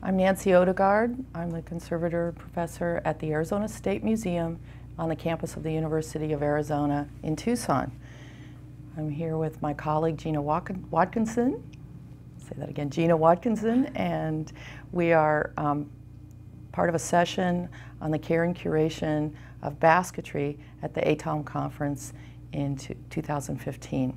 I'm Nancy Odegaard. I'm the conservator professor at the Arizona State Museum on the campus of the University of Arizona in Tucson. I'm here with my colleague Gina Watkinson. Say that again, Gina Watkinson, and we are part of a session on the care and curation of basketry at the ATALM conference in 2015.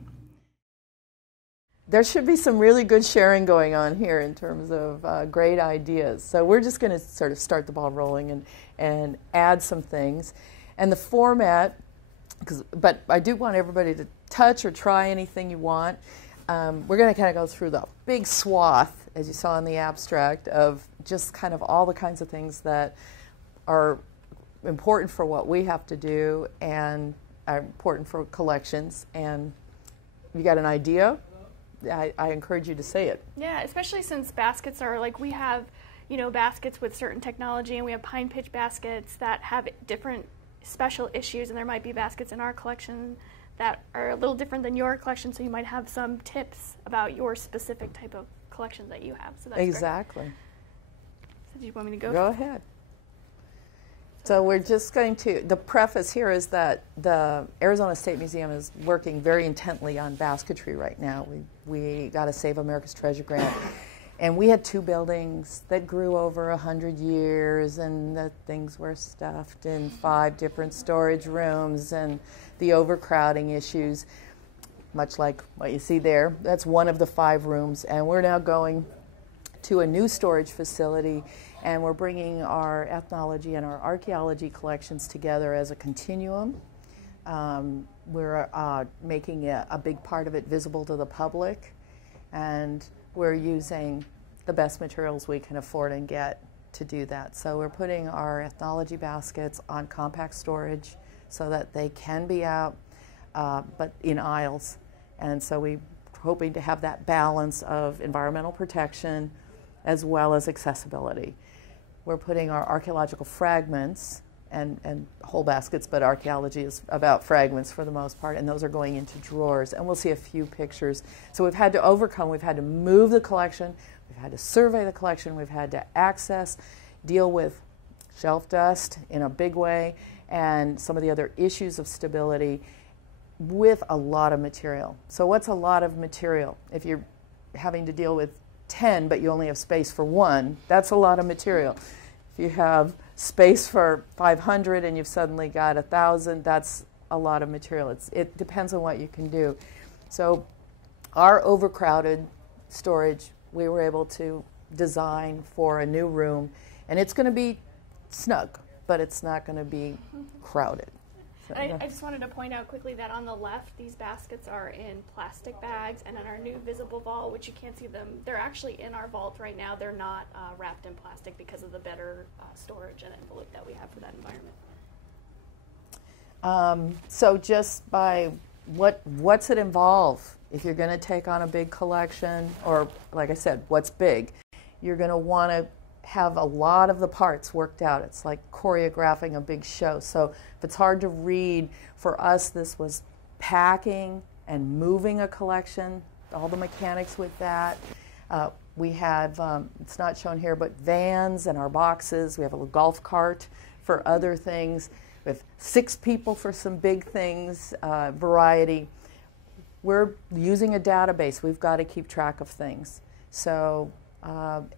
There should be some really good sharing going on here in terms of great ideas. So we're just going to sort of start the ball rolling and add some things. And the format, but I do want everybody to touch or try anything you want. We're going to kind of go through the big swath, as you saw in the abstract, of just kind of all the kinds of things that are important for what we have to do and are important for collections. And you got an idea? I encourage you to say it. Yeah, especially since baskets are like, we have, baskets with certain technology, and we have pine pitch baskets that have different special issues, and there might be baskets in our collection that are a little different than your collection, so you might have some tips about your specific type of collection that you have. So that's exactly. Great. So do you want me to go? Go ahead. So we're just going to, the preface here is that the Arizona State Museum is working very intently on basketry right now. We got a Save America's Treasure grant. And we had 2 buildings that grew over 100 years, and the things were stuffed in 5 different storage rooms, and the overcrowding issues, much like what you see there. That's one of the 5 rooms, and we're now going to a new storage facility, and we're bringing our ethnology and our archaeology collections together as a continuum. We're making a big part of it visible to the public, and we're using the best materials we can afford and get to do that. So we're putting our ethnology baskets on compact storage so that they can be out, but in aisles. And so we're hoping to have that balance of environmental protection as well as accessibility. We're putting our archaeological fragments and whole baskets, but archaeology is about fragments for the most part, and those are going into drawers, and we'll see a few pictures. So we've had to overcome, we've had to move the collection, we've had to survey the collection, we've had to access, deal with shelf dust in a big way, and some of the other issues of stability with a lot of material. So what's a lot of material? If you're having to deal with 10, but you only have space for 1, that's a lot of material. If you have space for 500 and you've suddenly got 1,000, that's a lot of material. It depends on what you can do. So our overcrowded storage, we were able to design for a new room, and it's going to be snug, but it's not going to be crowded. I just wanted to point out quickly that on the left, these baskets are in plastic bags, and in our new visible vault, which you can't see them, they're actually in our vault right now. They're not wrapped in plastic because of the better storage and envelope that we have for that environment. So just by what's it involve? If you're going to take on a big collection, or like I said, what's big, you're going to want to have a lot of the parts worked out. It's like choreographing a big show. So if it's hard to read, for us this was packing and moving a collection, all the mechanics with that. We have, it's not shown here, but vans and our boxes. We have a little golf cart for other things. We have 6 people for some big things, variety. We're using a database. We've got to keep track of things. So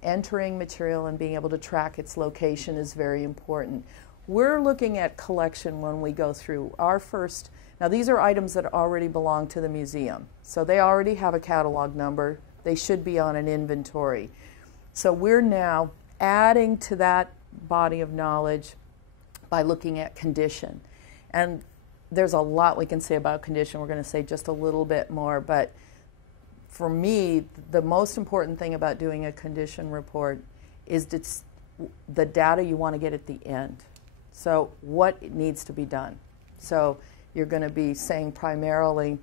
entering material and being able to track its location is very important. We're looking at collection when we go through our first, now these are items that already belong to the museum. So they already have a catalog number. They should be on an inventory. So we're now adding to that body of knowledge by looking at condition. And there's a lot we can say about condition. We're going to say just a little bit more, but for me, the most important thing about doing a condition report is the data you want to get at the end. So what needs to be done? So you're going to be saying primarily,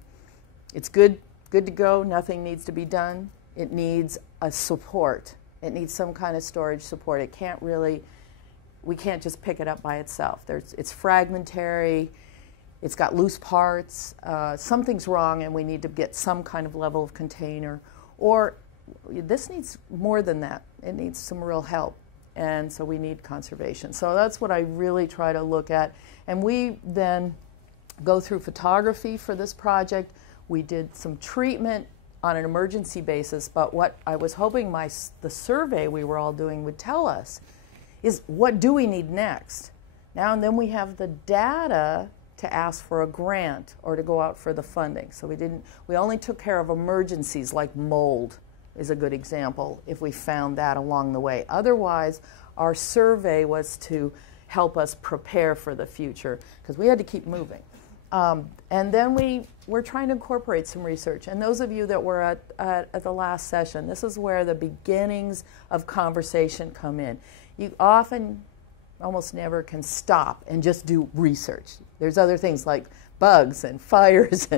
it's good to go, nothing needs to be done. It needs a support. It needs some kind of storage support. It can't really, we can't just pick it up by itself. It's fragmentary. It's got loose parts, something's wrong and we need to get some kind of level of container. Or this needs more than that. It needs some real help. And so we need conservation. So that's what I really try to look at. And we then go through photography for this project. We did some treatment on an emergency basis, but what I was hoping the survey we were all doing would tell us is, what do we need next? Now and then we have the data to ask for a grant or to go out for the funding. So we only took care of emergencies like mold is a good example if we found that along the way. Otherwise, our survey was to help us prepare for the future because we had to keep moving. And then we're trying to incorporate some research. And those of you that were at the last session, this is where the beginnings of conversation come in. You often, almost never can stop and just do research. There's other things like bugs and fires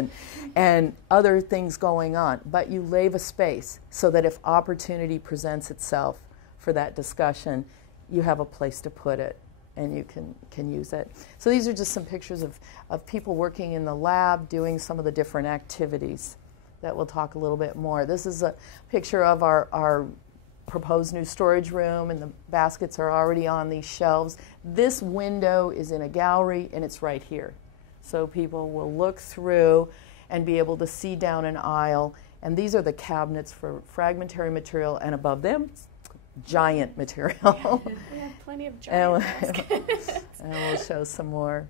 and other things going on. But you leave a space so that if opportunity presents itself for that discussion, you have a place to put it and you can use it. So these are just some pictures of people working in the lab doing some of the different activities that we'll talk a little bit more. This is a picture of our proposed new storage room, and the baskets are already on these shelves. This window is in a gallery and it's right here. So people will look through and be able to see down an aisle, and these are the cabinets for fragmentary material, and above them, giant material. We have plenty of giant baskets. And we'll show some more.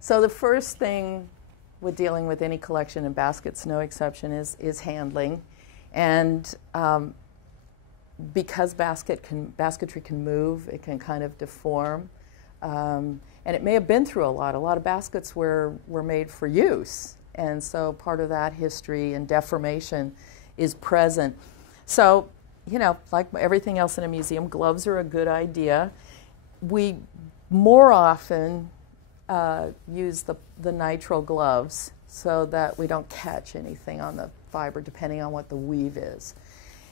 So the first thing with dealing with any collection, and baskets no exception, is handling. And because basketry can move, it can kind of deform. And it may have been through a lot. A lot of baskets were made for use. And so part of that history and deformation is present. So, you know, like everything else in a museum, gloves are a good idea. We more often use the nitrile gloves so that we don't catch anything on the fiber, depending on what the weave is.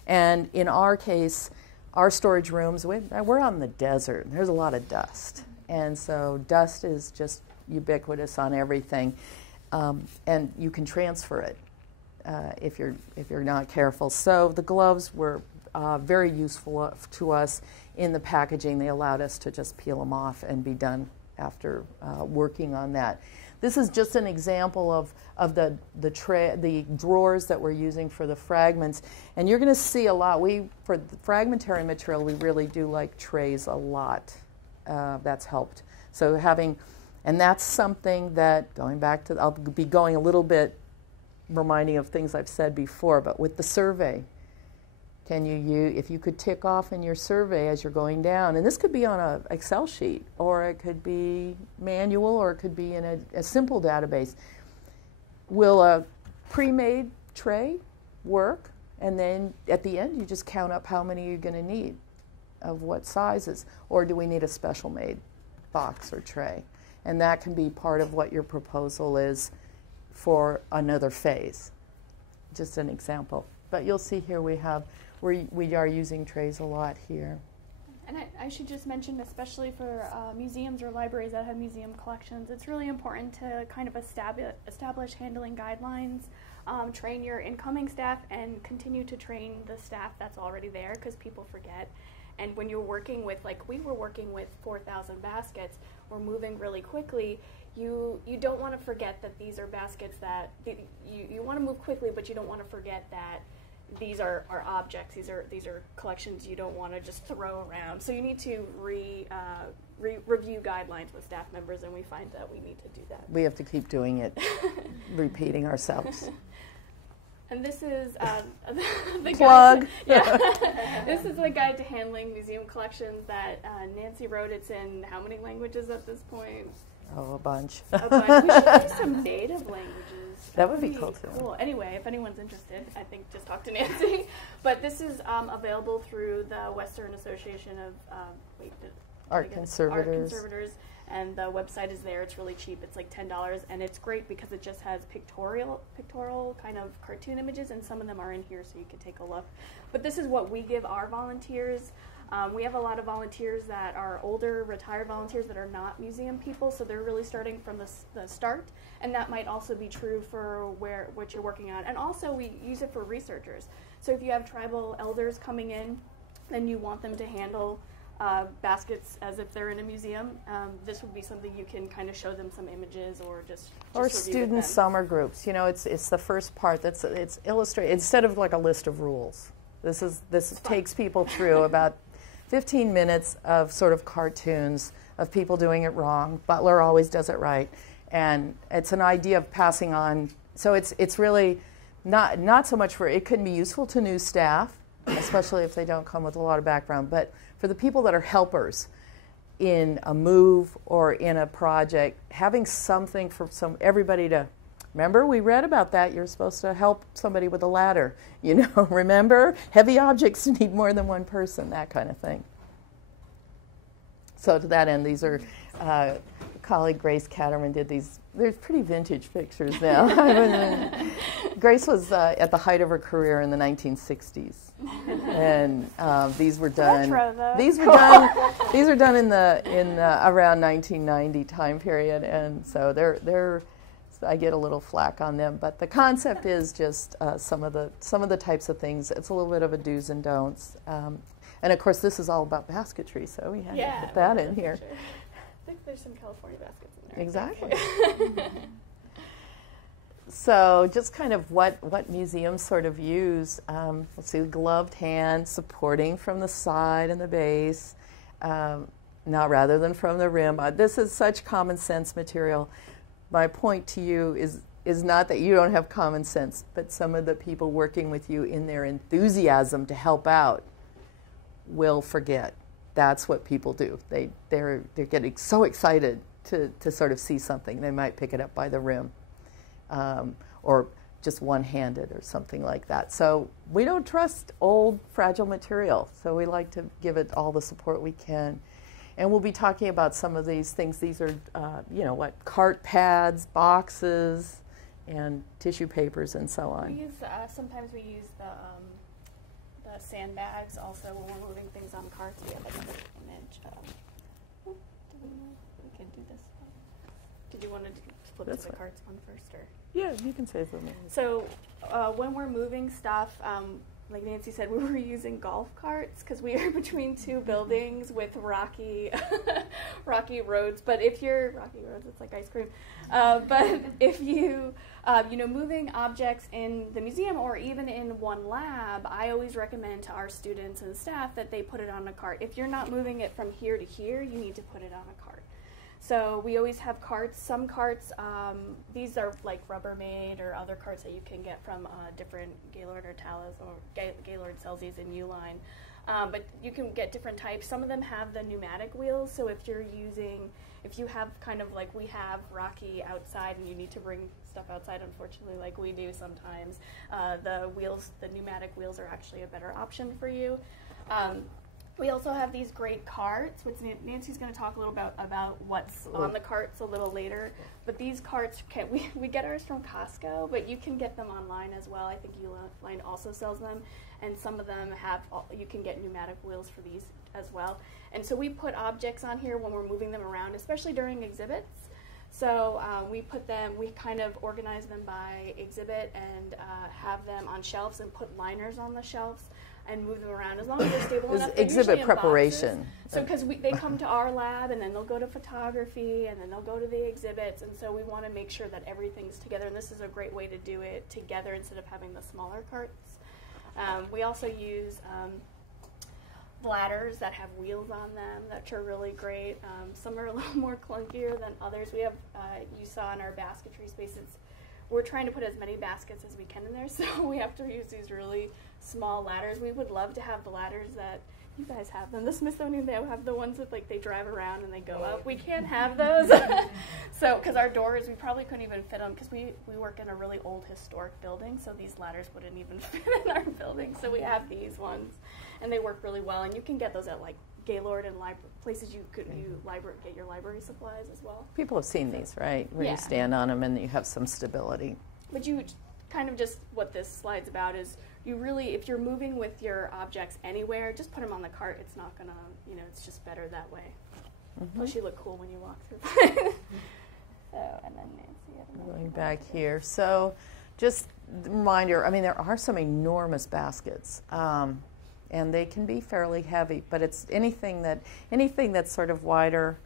And in our case, our storage rooms, we're on the desert. There's a lot of dust. And so dust is just ubiquitous on everything. And you can transfer it if you're not careful. So the gloves were very useful to us in the packaging. They allowed us to just peel them off and be done after working on that. This is just an example of the drawers that we're using for the fragments. And you're going to see a lot. For the fragmentary material, we really do like trays a lot. That's helped. So and that's something that, going back to, I'll be going a little bit reminding of things I've said before, but with the survey, if you could tick off in your survey as you're going down, and this could be on an Excel sheet, or it could be manual, or it could be in a simple database. Will a pre-made tray work? And then at the end, you just count up how many you're going to need of what sizes, or do we need a special made box or tray? And that can be part of what your proposal is for another phase. Just an example. But you'll see here we are using trays a lot here. And I should just mention, especially for museums or libraries that have museum collections, it's really important to kind of establish handling guidelines, train your incoming staff, and continue to train the staff that's already there, because people forget. And when you're working with, like we were working with 4,000 baskets, we're moving really quickly, you don't want to forget that these are baskets that, you want to move quickly, but you don't want to forget that these are objects, these are collections you don't want to just throw around. So you need to review guidelines with staff members, and we find that we need to do that. We have to keep doing it, repeating ourselves. And this is the plug. This is the guide to handling museum collections that Nancy wrote. It's in how many languages at this point? Oh, a bunch. A bunch. We should do some native languages. That would be cool too. Cool. Anyway, if anyone's interested, I think just talk to Nancy. But this is available through the Western Association of Art Conservators. And the website is there. It's really cheap. It's like $10, and it's great because it just has pictorial kind of cartoon images, and some of them are in here, so you can take a look. But this is what we give our volunteers. We have a lot of volunteers that are older, retired volunteers that are not museum people, so they're really starting from the start, and that might also be true for what you're working on. And also, we use it for researchers. So if you have tribal elders coming in, and you want them to handle baskets as if they're in a museum, this would be something you can kind of show them some images or just or student summer groups. You know, it's the first part it's illustrated instead of like a list of rules. This takes people through about 15 minutes of sort of cartoons of people doing it wrong. Butler always does it right, and it's an idea of passing on. So it's really not so much for it can be useful to new staff, especially if they don't come with a lot of background, but for the people that are helpers in a move or in a project, having something for everybody to remember. We read about that. You're supposed to help somebody with a ladder. You know, remember, heavy objects need more than one person. That kind of thing. So to that end, these are colleague Grace Catterman did these. They're pretty vintage pictures now. Grace was at the height of her career in the 1960s, and these were done. Retro, though. These were done. These were done in around 1990 time period, and so they're. I get a little flack on them, but the concept is just some of the types of things. It's a little bit of a do's and don'ts, and of course this is all about basketry, so we had to put that in here. Sure. I think there's some California baskets in there. Exactly. So just kind of what museums sort of use. Let's see, gloved hand, supporting from the side and the base, now rather than from the rim. This is such common sense material. My point to you is not that you don't have common sense, but some of the people working with you in their enthusiasm to help out will forget. That's what people do. They're getting so excited to sort of see something. They might pick it up by the rim, or just one-handed or something like that. So we don't trust old, fragile material. So we like to give it all the support we can. And we'll be talking about some of these things. These are, cart pads, boxes, and tissue papers, and so on. We use sometimes we use the sandbags also when we're moving things on carts. We have another image. We can do this one. Did you want to flip to the carts one first, or? Yeah, you can say something. So when we're moving stuff, like Nancy said, we were using golf carts because we are between two buildings with rocky roads. But if you're rocky roads, it's like ice cream. But if you moving objects in the museum or even in one lab, I always recommend to our students and staff that they put it on a cart. If you're not moving it from here to here, you need to put it on a cart. So we always have carts. Some carts, these are like Rubbermaid or other carts that you can get from different Gaylord or Talas, or Gaylord sells these in Uline. But you can get different types. Some of them have the pneumatic wheels. So if you have kind of like we have rocky outside and you need to bring stuff outside, unfortunately, like we do sometimes, the pneumatic wheels are actually a better option for you. We also have these great carts, which Nancy's going to talk a little about what's on the carts a little later. But these carts, we get ours from Costco, but you can get them online as well. I think Uline also sells them, and some of them you can get pneumatic wheels for these as well. And so we put objects on here when we're moving them around, especially during exhibits. So we kind of organize them by exhibit and have them on shelves and put liners on the shelves and move them around as long as they're stable enough. Exhibit preparation. So because they come to our lab and then they'll go to photography and then they'll go to the exhibits, and so we want to make sure that everything's together, and this is a great way to do it together instead of having the smaller carts. We also use bladders that have wheels on them that are really great. Some are a little more clunkier than others. We have, you saw in our basketry spaces, we're trying to put as many baskets as we can in there, so we have to use these really small ladders. We would love to have the ladders that you guys have them. The Smithsonian, they have the ones that like they drive around and they go up. We can't have those. So, because our doors, we probably couldn't even fit them because we work in a really old historic building, so these ladders wouldn't even fit in our building. So we have these ones, and they work really well. And you can get those at like Gaylord and places you get your library supplies as well. People have seen these, right? Where you stand on them and you have some stability. But you kind of just what this slide's about is you really, if you're moving with your objects anywhere, just put them on the cart. It's not gonna, it's just better that way. Mm-hmm. Plus, you look cool when you walk through. So, and then Nancy. Going back here. So, just a reminder. I mean, there are some enormous baskets. and they can be fairly heavy, but it's anything that's sort of wider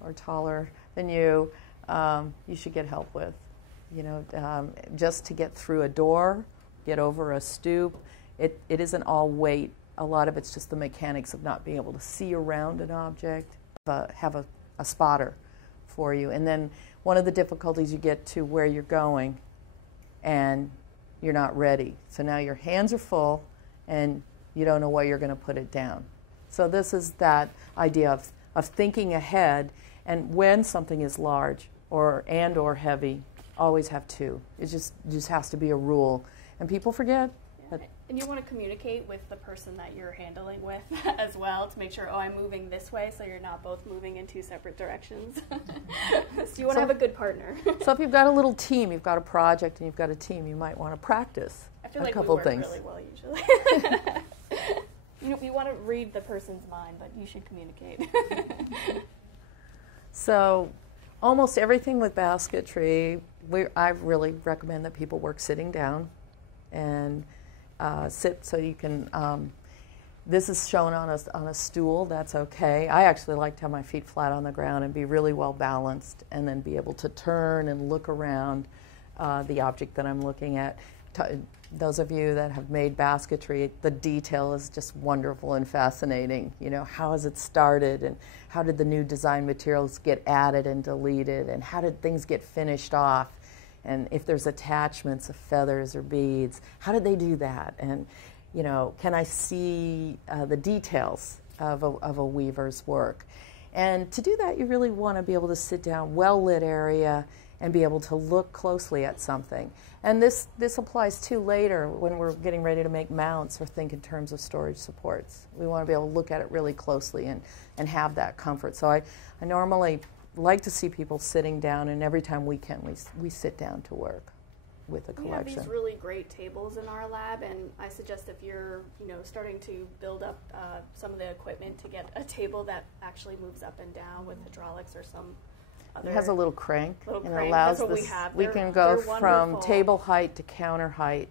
or taller than you, you should get help with. Just to get through a door, get over a stoop, it isn't all weight. A lot of it's just the mechanics of not being able to see around an object, have a spotter for you. And then one of the difficulties, you get to where you're going and you're not ready. So now your hands are full and you don't know where you're going to put it down. So this is that idea of thinking ahead, and when something is large or heavy, always have two. It just has to be a rule. And people forget. Yeah. And you want to communicate with the person that you're handling with as well to make sure, oh, I'm moving this way, so you're not both moving in two separate directions. So you want to have a good partner. So if you've got a little team, you've got a project and you've got a team, you might want to practice a couple things. I feel like we work really well usually. You want to read the person's mind, but you should communicate. So almost everything with basketry, I really recommend that people work sitting down and sit so you can, this is shown on a stool, that's okay. I actually like to have my feet flat on the ground and be really well balanced, and then be able to turn and look around the object that I'm looking at. Those of you that have made basketry, the detail is just wonderful and fascinating. How has it started, and how did the new design materials get added and deleted, and how did things get finished off? And if there's attachments of feathers or beads, how did they do that? And, can I see the details of a weaver's work? And to do that, you really want to be able to sit down, well-lit area, and be able to look closely at something. And this applies too later when we're getting ready to make mounts or think in terms of storage supports. We want to be able to look at it really closely and have that comfort. So I normally like to see people sitting down, and every time we can, we sit down to work with the collection. We have these really great tables in our lab, and I suggest if you're starting to build up some of the equipment, to get a table that actually moves up and down with hydraulics or some other. It has a little crank, and crank. allows That's what this. We can go from table height to counter height.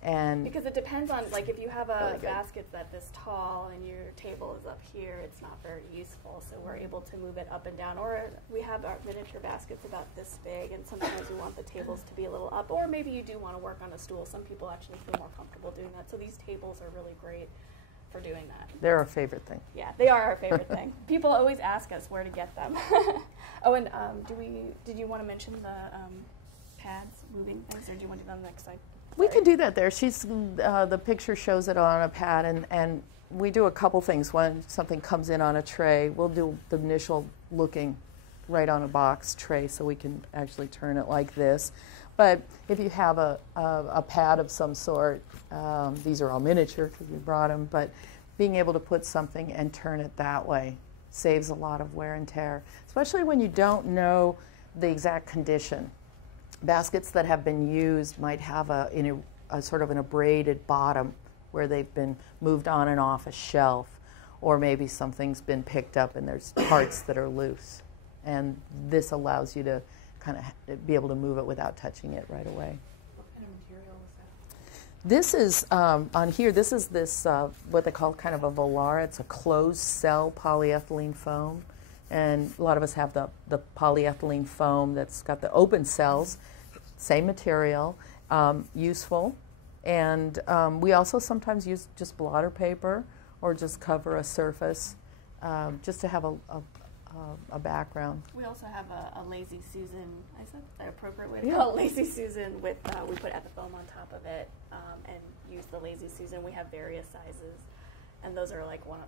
And because it depends on, like, if you have a basket that's this tall and your table is up here, it's not very useful. So we're able to move it up and down. Or we have our miniature baskets about this big, and sometimes we want the tables to be a little up. Or maybe you do want to work on a stool. Some people actually feel more comfortable doing that. So these tables are really great for doing that. They're our favorite thing. Yeah, they are our favorite thing. People always ask us where to get them. Oh, and did you want to mention the pads, moving things, or do you want to do that on the next slide? We can do that there. The picture shows it on a pad, and we do a couple things. When something comes in on a tray, we'll do the initial looking right on a box tray, so we can actually turn it like this. But if you have a pad of some sort, these are all miniature because we brought them, but being able to put something and turn it that way saves a lot of wear and tear, especially when you don't know the exact condition. Baskets that have been used might have a sort of an abraded bottom where they've been moved on and off a shelf, or maybe something's been picked up and there's parts that are loose. And this allows you to kind of be able to move it without touching it right away. What kind of material is that? This is, on here, this is what they call kind of a volar. It's a closed cell polyethylene foam. And a lot of us have the polyethylene foam that's got the open cells, same material, useful. And we also sometimes use just blotter paper or just cover a surface just to have a background. We also have a Lazy Susan. Is that the appropriate way to call it? Lazy Susan with, we put Epifoam on top of it and use the Lazy Susan. We have various sizes. And those are like one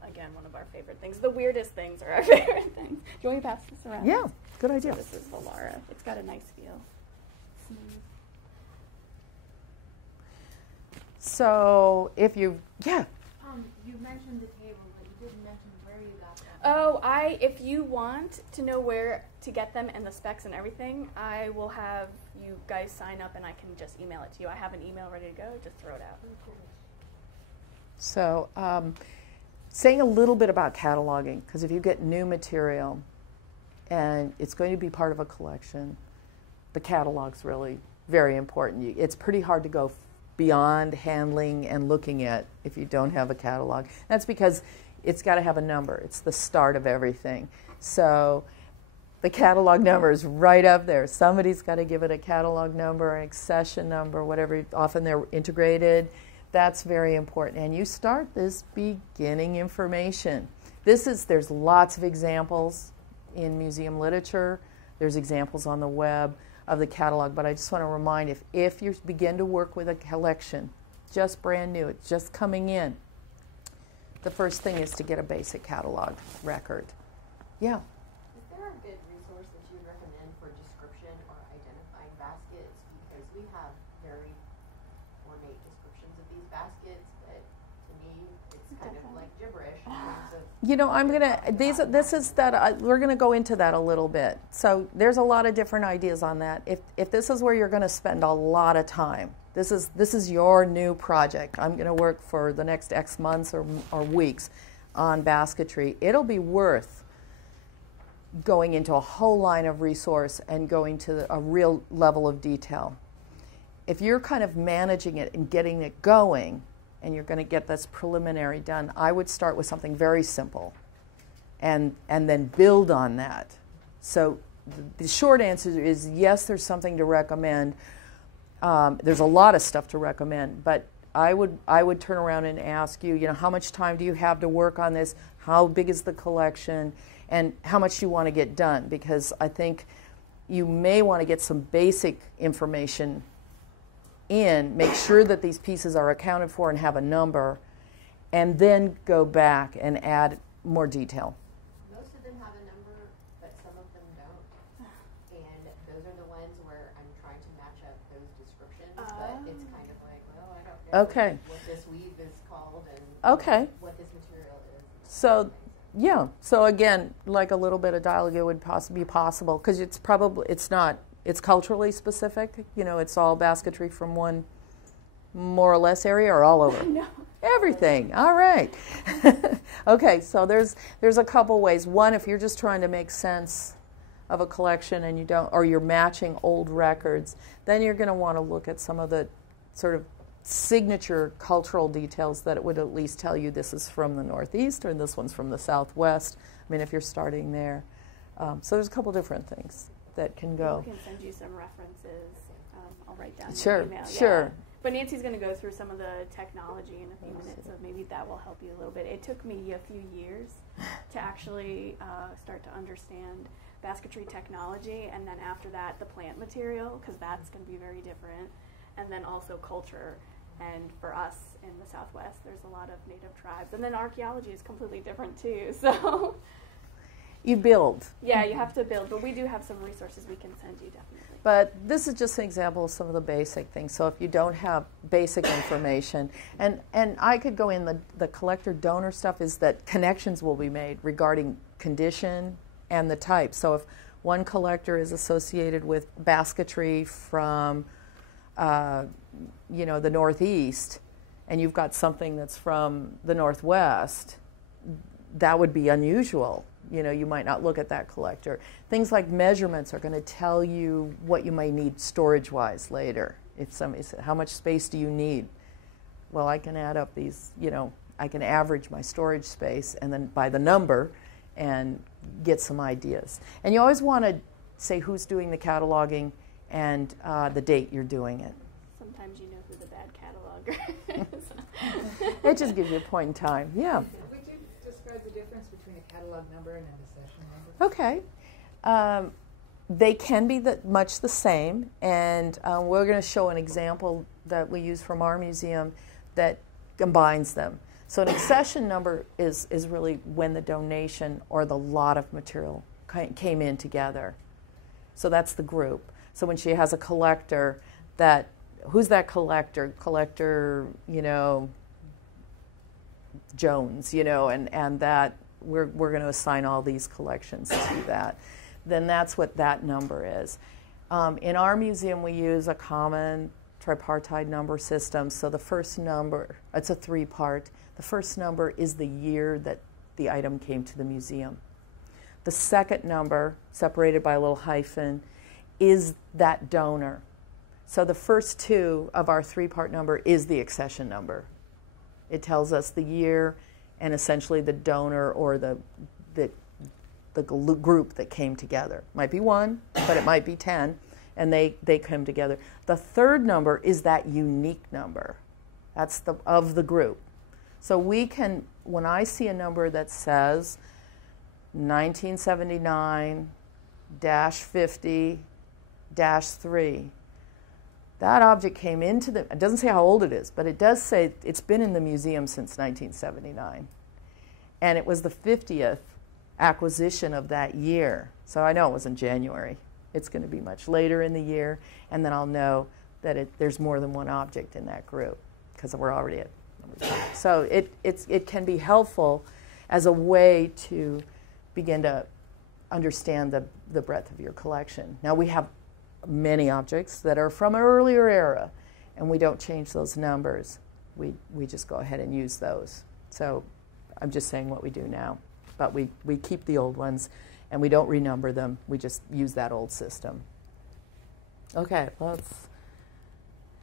of our favorite things. The weirdest things are our favorite things. Do you want me to pass this around? Yeah, good idea. So this is Volara. It's got a nice feel. Smooth. So if you You mentioned the table, but you didn't mention where you got them. Oh, if you want to know where to get them and the specs and everything, I will have you guys sign up and I can just email it to you. I have an email ready to go. Just throw it out. Cool. So saying a little bit about cataloging, because if you get new material and it's going to be part of a collection, the catalog's really very important. It's pretty hard to go beyond handling and looking at if you don't have a catalog. That's because it's got to have a number. It's the start of everything. So the catalog number is right up there. Somebody's got to give it a catalog number, an accession number, whatever. Often they're integrated. That's very important. And you start this beginning information. There's lots of examples in museum literature. There's examples on the web of the catalog, but I just want to remind, if you begin to work with a collection, just brand new, it's just coming in, the first thing is to get a basic catalog record. Yeah? Is there a good resource that you would recommend for description or identifying baskets? Because we have very ornate descriptions of these baskets, but to me, it's kind of like gibberish in terms of... You know, we're going to go into that a little bit. So there's a lot of different ideas on that. If this is where you're going to spend a lot of time, this is your new project. I'm going to work for the next X months or weeks on basketry. It'll be worth going into a whole line of resource and going to a real level of detail. If you're kind of managing it and getting it going, and you're going to get this preliminary done, I would start with something very simple and then build on that. So the short answer is yes, there's something to recommend. There's a lot of stuff to recommend, but I would turn around and ask you, how much time do you have to work on this? How big is the collection? And how much do you want to get done? Because I think you may want to get some basic information in, make sure that these pieces are accounted for and have a number, and then go back and add more detail. Most of them have a number, but some of them don't. And those are the ones where I'm trying to match up those descriptions, but it's kind of like, well, I don't know what this weave is called and what this material is. So again, like a little bit of dialogue would be possible, because it's culturally specific. It's all basketry from one more or less area, or all over? No. Everything. All right. Okay, so there's a couple ways. One, if you're just trying to make sense of a collection and you're matching old records, then you're going to want to look at some of the sort of signature cultural details that it would at least tell you this is from the Northeast and this one's from the Southwest. I mean, if you're starting there. So there's a couple different things that can go. We can send you some references. I'll write down Sure, the email. sure. Yeah. But Nancy's going to go through some of the technology in a few minutes, so maybe that will help you a little bit. It took me a few years to actually start to understand basketry technology, and then after that, the plant material, because that's going to be very different, and then also culture. And for us in the Southwest, there's a lot of native tribes, and then archaeology is completely different too. So you build. Yeah, you have to build, but we do have some resources we can send you, definitely. But this is just an example of some of the basic things. So if you don't have basic information, and I could go in the collector donor stuff, is that connections will be made regarding condition and the type. So if one collector is associated with basketry from the Northeast, and you've got something that's from the Northwest, that would be unusual. You might not look at that collector. Things like measurements are going to tell you what you may need storage-wise later. If somebody said, how much space do you need? Well, I can add up these, I can average my storage space and then by the number and get some ideas. And you always want to say who's doing the cataloging and the date you're doing it. Sometimes you know who the bad cataloger is. It just gives you a point in time. Yeah. Would you describe the difference between a catalog number and an accession number? Okay. They can be much the same, and we're going to show an example that we use from our museum that combines them. So an accession number is really when the donation or the lot of material came in together. So that's the group. So when she has a collector, who's that collector? Collector, Jones, and that we're going to assign all these collections to that. Then that's what that number is. In our museum, we use a common tripartite number system. So the first number, it's a three-part. The first number is the year that the item came to the museum. The second number, separated by a little hyphen, is that donor. So the first two of our three-part number is the accession number. It tells us the year and essentially the donor or the group that came together. Might be one, but it might be 10, and they come together. The third number is that unique number. That's of the group. So we can, when I see a number that says 1979-50-3, that object came into it doesn't say how old it is, but it does say it's been in the museum since 1979. And it was the 50th acquisition of that year. So I know it was in January. It's going to be much later in the year, and then I'll know that there's more than one object in that group because we're already at number 5. So it can be helpful as a way to begin to understand the breadth of your collection. Now we have many objects that are from an earlier era, and we don't change those numbers. We just go ahead and use those. So I'm just saying what we do now. But we keep the old ones, and we don't renumber them. We just use that old system. Okay,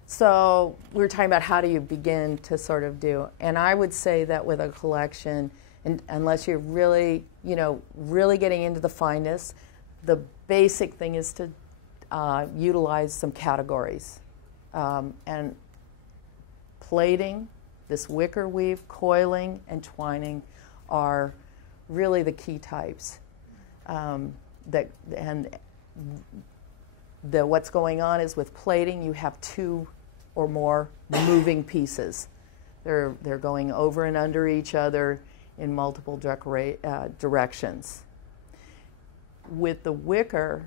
so we were talking about how do you begin to sort of do, and I would say that with a collection, and unless you're really, really getting into the fineness, the basic thing is to utilize some categories. And plating, this wicker weave, coiling, and twining are really the key types. What's going on is with plating, you have 2 or more moving pieces. They're going over and under each other in multiple directions. With the wicker,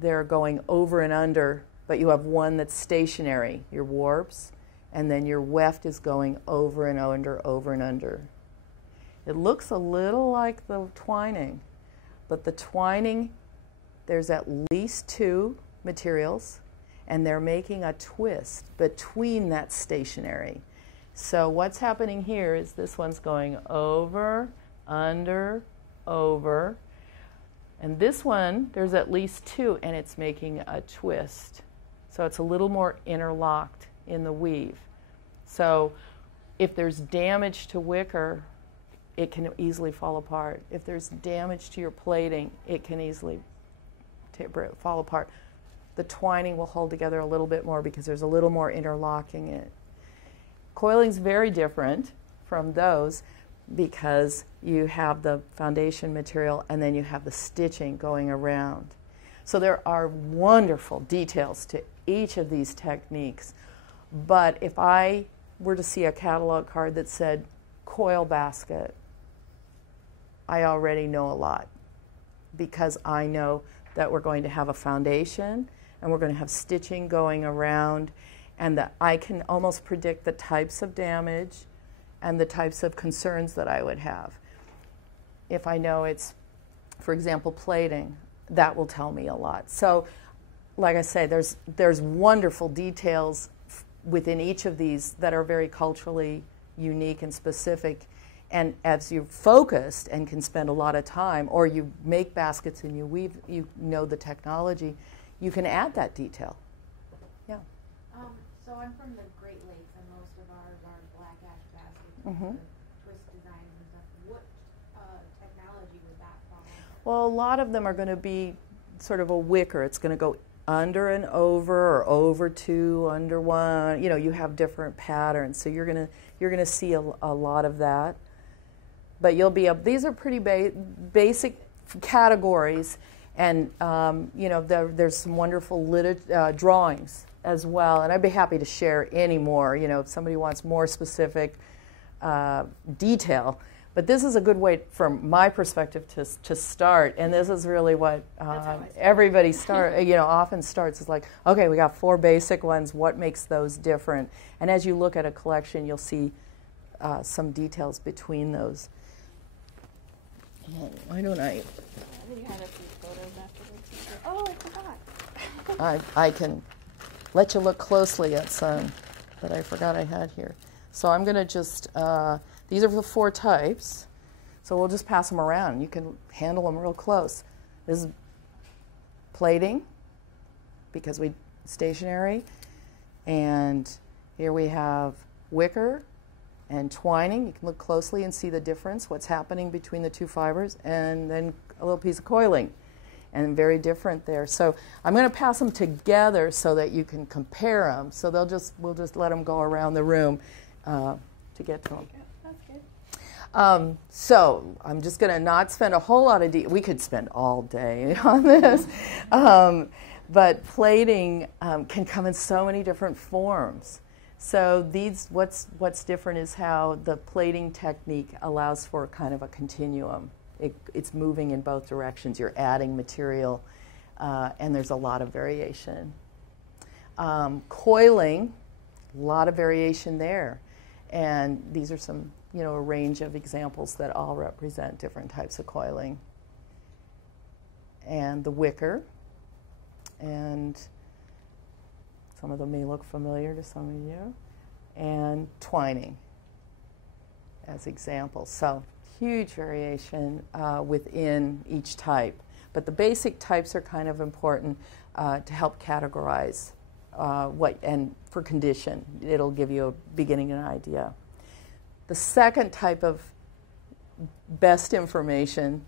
they're going over and under, but you have one that's stationary, your warps, and then your weft is going over and under, over and under. It looks a little like the twining, but the twining, there's at least 2 materials, and they're making a twist between that stationary. So what's happening here is this one's going over, under, over, and this one, there's at least 2, and it's making a twist. So it's a little more interlocked in the weave. So if there's damage to wicker, it can easily fall apart. If there's damage to your plating, it can easily fall apart. The twining will hold together a little bit more because there's a little more interlocking in it. Coiling's very different from those because you have the foundation material and then you have the stitching going around. So there are wonderful details to each of these techniques. But if I were to see a catalog card that said coil basket, I already know a lot because I know that we're going to have a foundation and we're going to have stitching going around, and that I can almost predict the types of damage and the types of concerns that I would have. If I know it's, for example, plating, that will tell me a lot. So, like I say, there's wonderful details within each of these that are very culturally unique and specific. And as you're focused and can spend a lot of time, or you make baskets and you weave, you know the technology, you can add that detail. Yeah. So I'm from the Great Lakes, and most of ours are black ash baskets, twist designs and stuff. What technology would that fall under? Well, a lot of them are going to be sort of a wicker. It's going to go under and over, or over 2, under 1. You have different patterns, so you're going to see a lot of that. But you'll be these are pretty basic categories, and there's some wonderful drawings as well. And I'd be happy to share any more. If somebody wants more specific detail. But this is a good way, from my perspective, to start. And this is really what everybody often starts. It's like, okay, we got 4 basic ones. What makes those different? And as you look at a collection, you'll see some details between those. Why don't I? You had a few photos afterwards. Oh, I forgot. I can let you look closely at some that I forgot I had here. So I'm going to just, these are the 4 types. So we'll just pass them around. You can handle them real close. This is plating, because we stationary. And here we have wicker and twining. You can look closely and see the difference, what's happening between the two fibers, and then a little piece of coiling. And very different there. So I'm going to pass them together so that you can compare them. So we'll just let them go around the room to get to them. That's good. So I'm just going to not spend a whole lot of we could spend all day on this. But plating can come in so many different forms. So what's different is how the plating technique allows for kind of a continuum. It's moving in both directions. You're adding material, and there's a lot of variation. Coiling, a lot of variation there. And these are some, a range of examples that all represent different types of coiling. And the wicker, and some of them may look familiar to some of you, and twining as examples. So huge variation within each type. But the basic types are kind of important to help categorize and for condition. It'll give you a beginning an idea. The second type of best information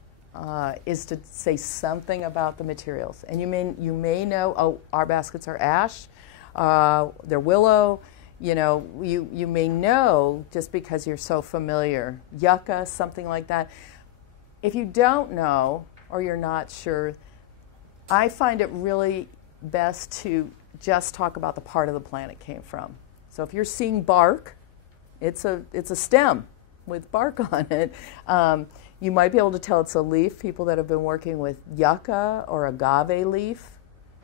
is to say something about the materials. And you may know, our baskets are ash, they're willow. You may know just because you're so familiar. Yucca, something like that. If you don't know or you're not sure, I find it really best to just talk about the part of the plant it came from. So if you're seeing bark, it's a stem with bark on it. You might be able to tell it's a leaf. People that have been working with yucca or agave leaf,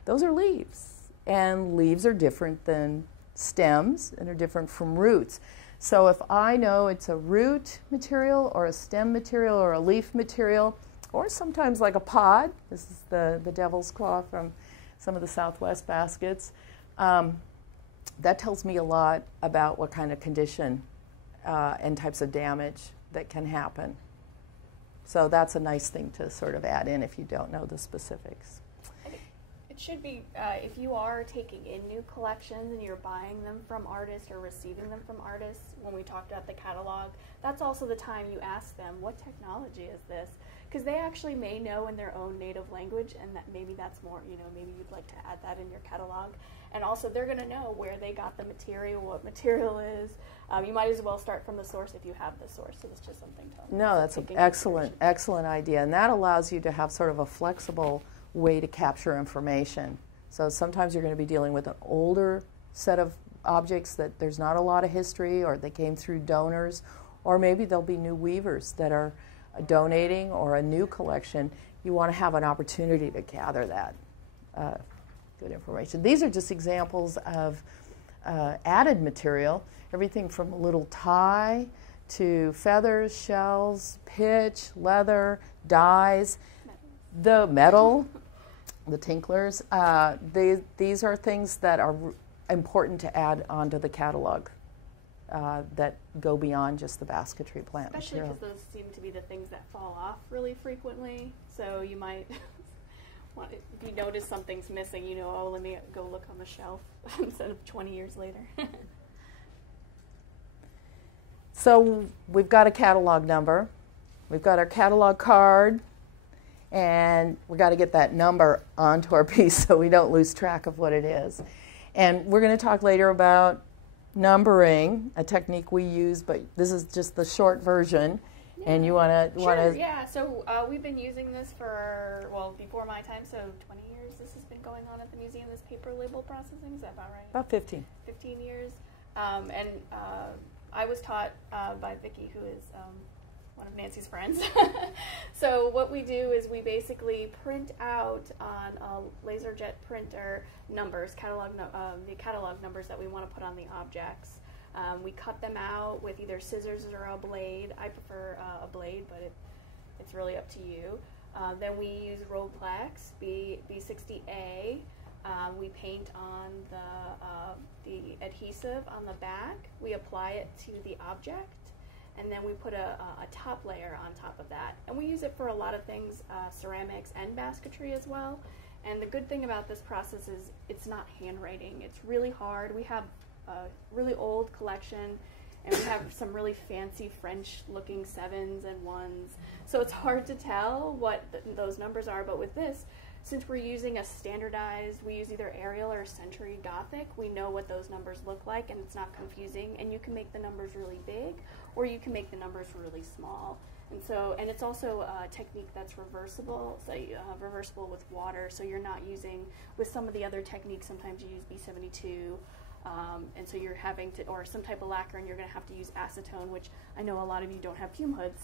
those are leaves. And leaves are different than stems and are different from roots. So if I know it's a root material or a stem material or a leaf material, or sometimes like a pod, this is the devil's claw from some of the Southwest baskets, that tells me a lot about what kind of condition and types of damage that can happen. So that's a nice thing to sort of add in if you don't know the specifics. It should be, if you are taking in new collections and you're buying them from artists or receiving them from artists, when we talked about the catalog, that's also the time you ask them, what technology is this? Because they actually may know in their own native language, and that maybe that's more, maybe you'd like to add that in your catalog. And also they're going to know where they got the material, what material is. You might as well start from the source if you have the source. So it's just something to No, that's an excellent idea. And that allows you to have sort of a flexible way to capture information. So sometimes you're going to be dealing with an older set of objects that there's not a lot of history, or they came through donors, or maybe there'll be new weavers that are donating or a new collection. You want to have an opportunity to gather that good information. These are just examples of added material, everything from a little tie to feathers, shells, pitch, leather, dyes, the metal, the tinklers. These are things that are important to add onto the catalog that go beyond just the basketry plant Especially material. because those seem to be the things that fall off really frequently. So you might, if you notice something's missing, oh, let me go look on the shelf instead of 20 years later. So we've got a catalog number. We've got our catalog card. And we've got to get that number onto our piece so we don't lose track of what it is. And we're going to talk later about numbering, a technique we use, but this is just the short version. Yeah. And you want to... Sure, yeah. So we've been using this for, before my time, so 20 years this has been going on at the museum, this paper label processing. Is that about right? About 15. 15 years. And I was taught by Vicki, who is... one of Nancy's friends. So what we do is we basically print out on a LaserJet printer numbers, the catalog numbers that we want to put on the objects. We cut them out with either scissors or a blade. I prefer a blade, but it's really up to you. Then we use Rollex B60A. We paint on the adhesive on the back. We apply it to the object. And then we put a top layer on top of that. And we use it for a lot of things, ceramics and basketry as well. And the good thing about this process is it's not handwriting. It's really hard. We have a really old collection, and we have some really fancy French-looking 7s and 1s. So it's hard to tell what those numbers are. But with this, since we're using a standardized, we use either Arial or Century Gothic, we know what those numbers look like, and it's not confusing. And you can make the numbers really big, or you can make the numbers really small. And it's also a technique that's reversible, so reversible with water. So you're not using, with some of the other techniques, sometimes you use B72, and so you're having to, or some type of lacquer, and you're going to have to use acetone, which I know a lot of you don't have fume hoods,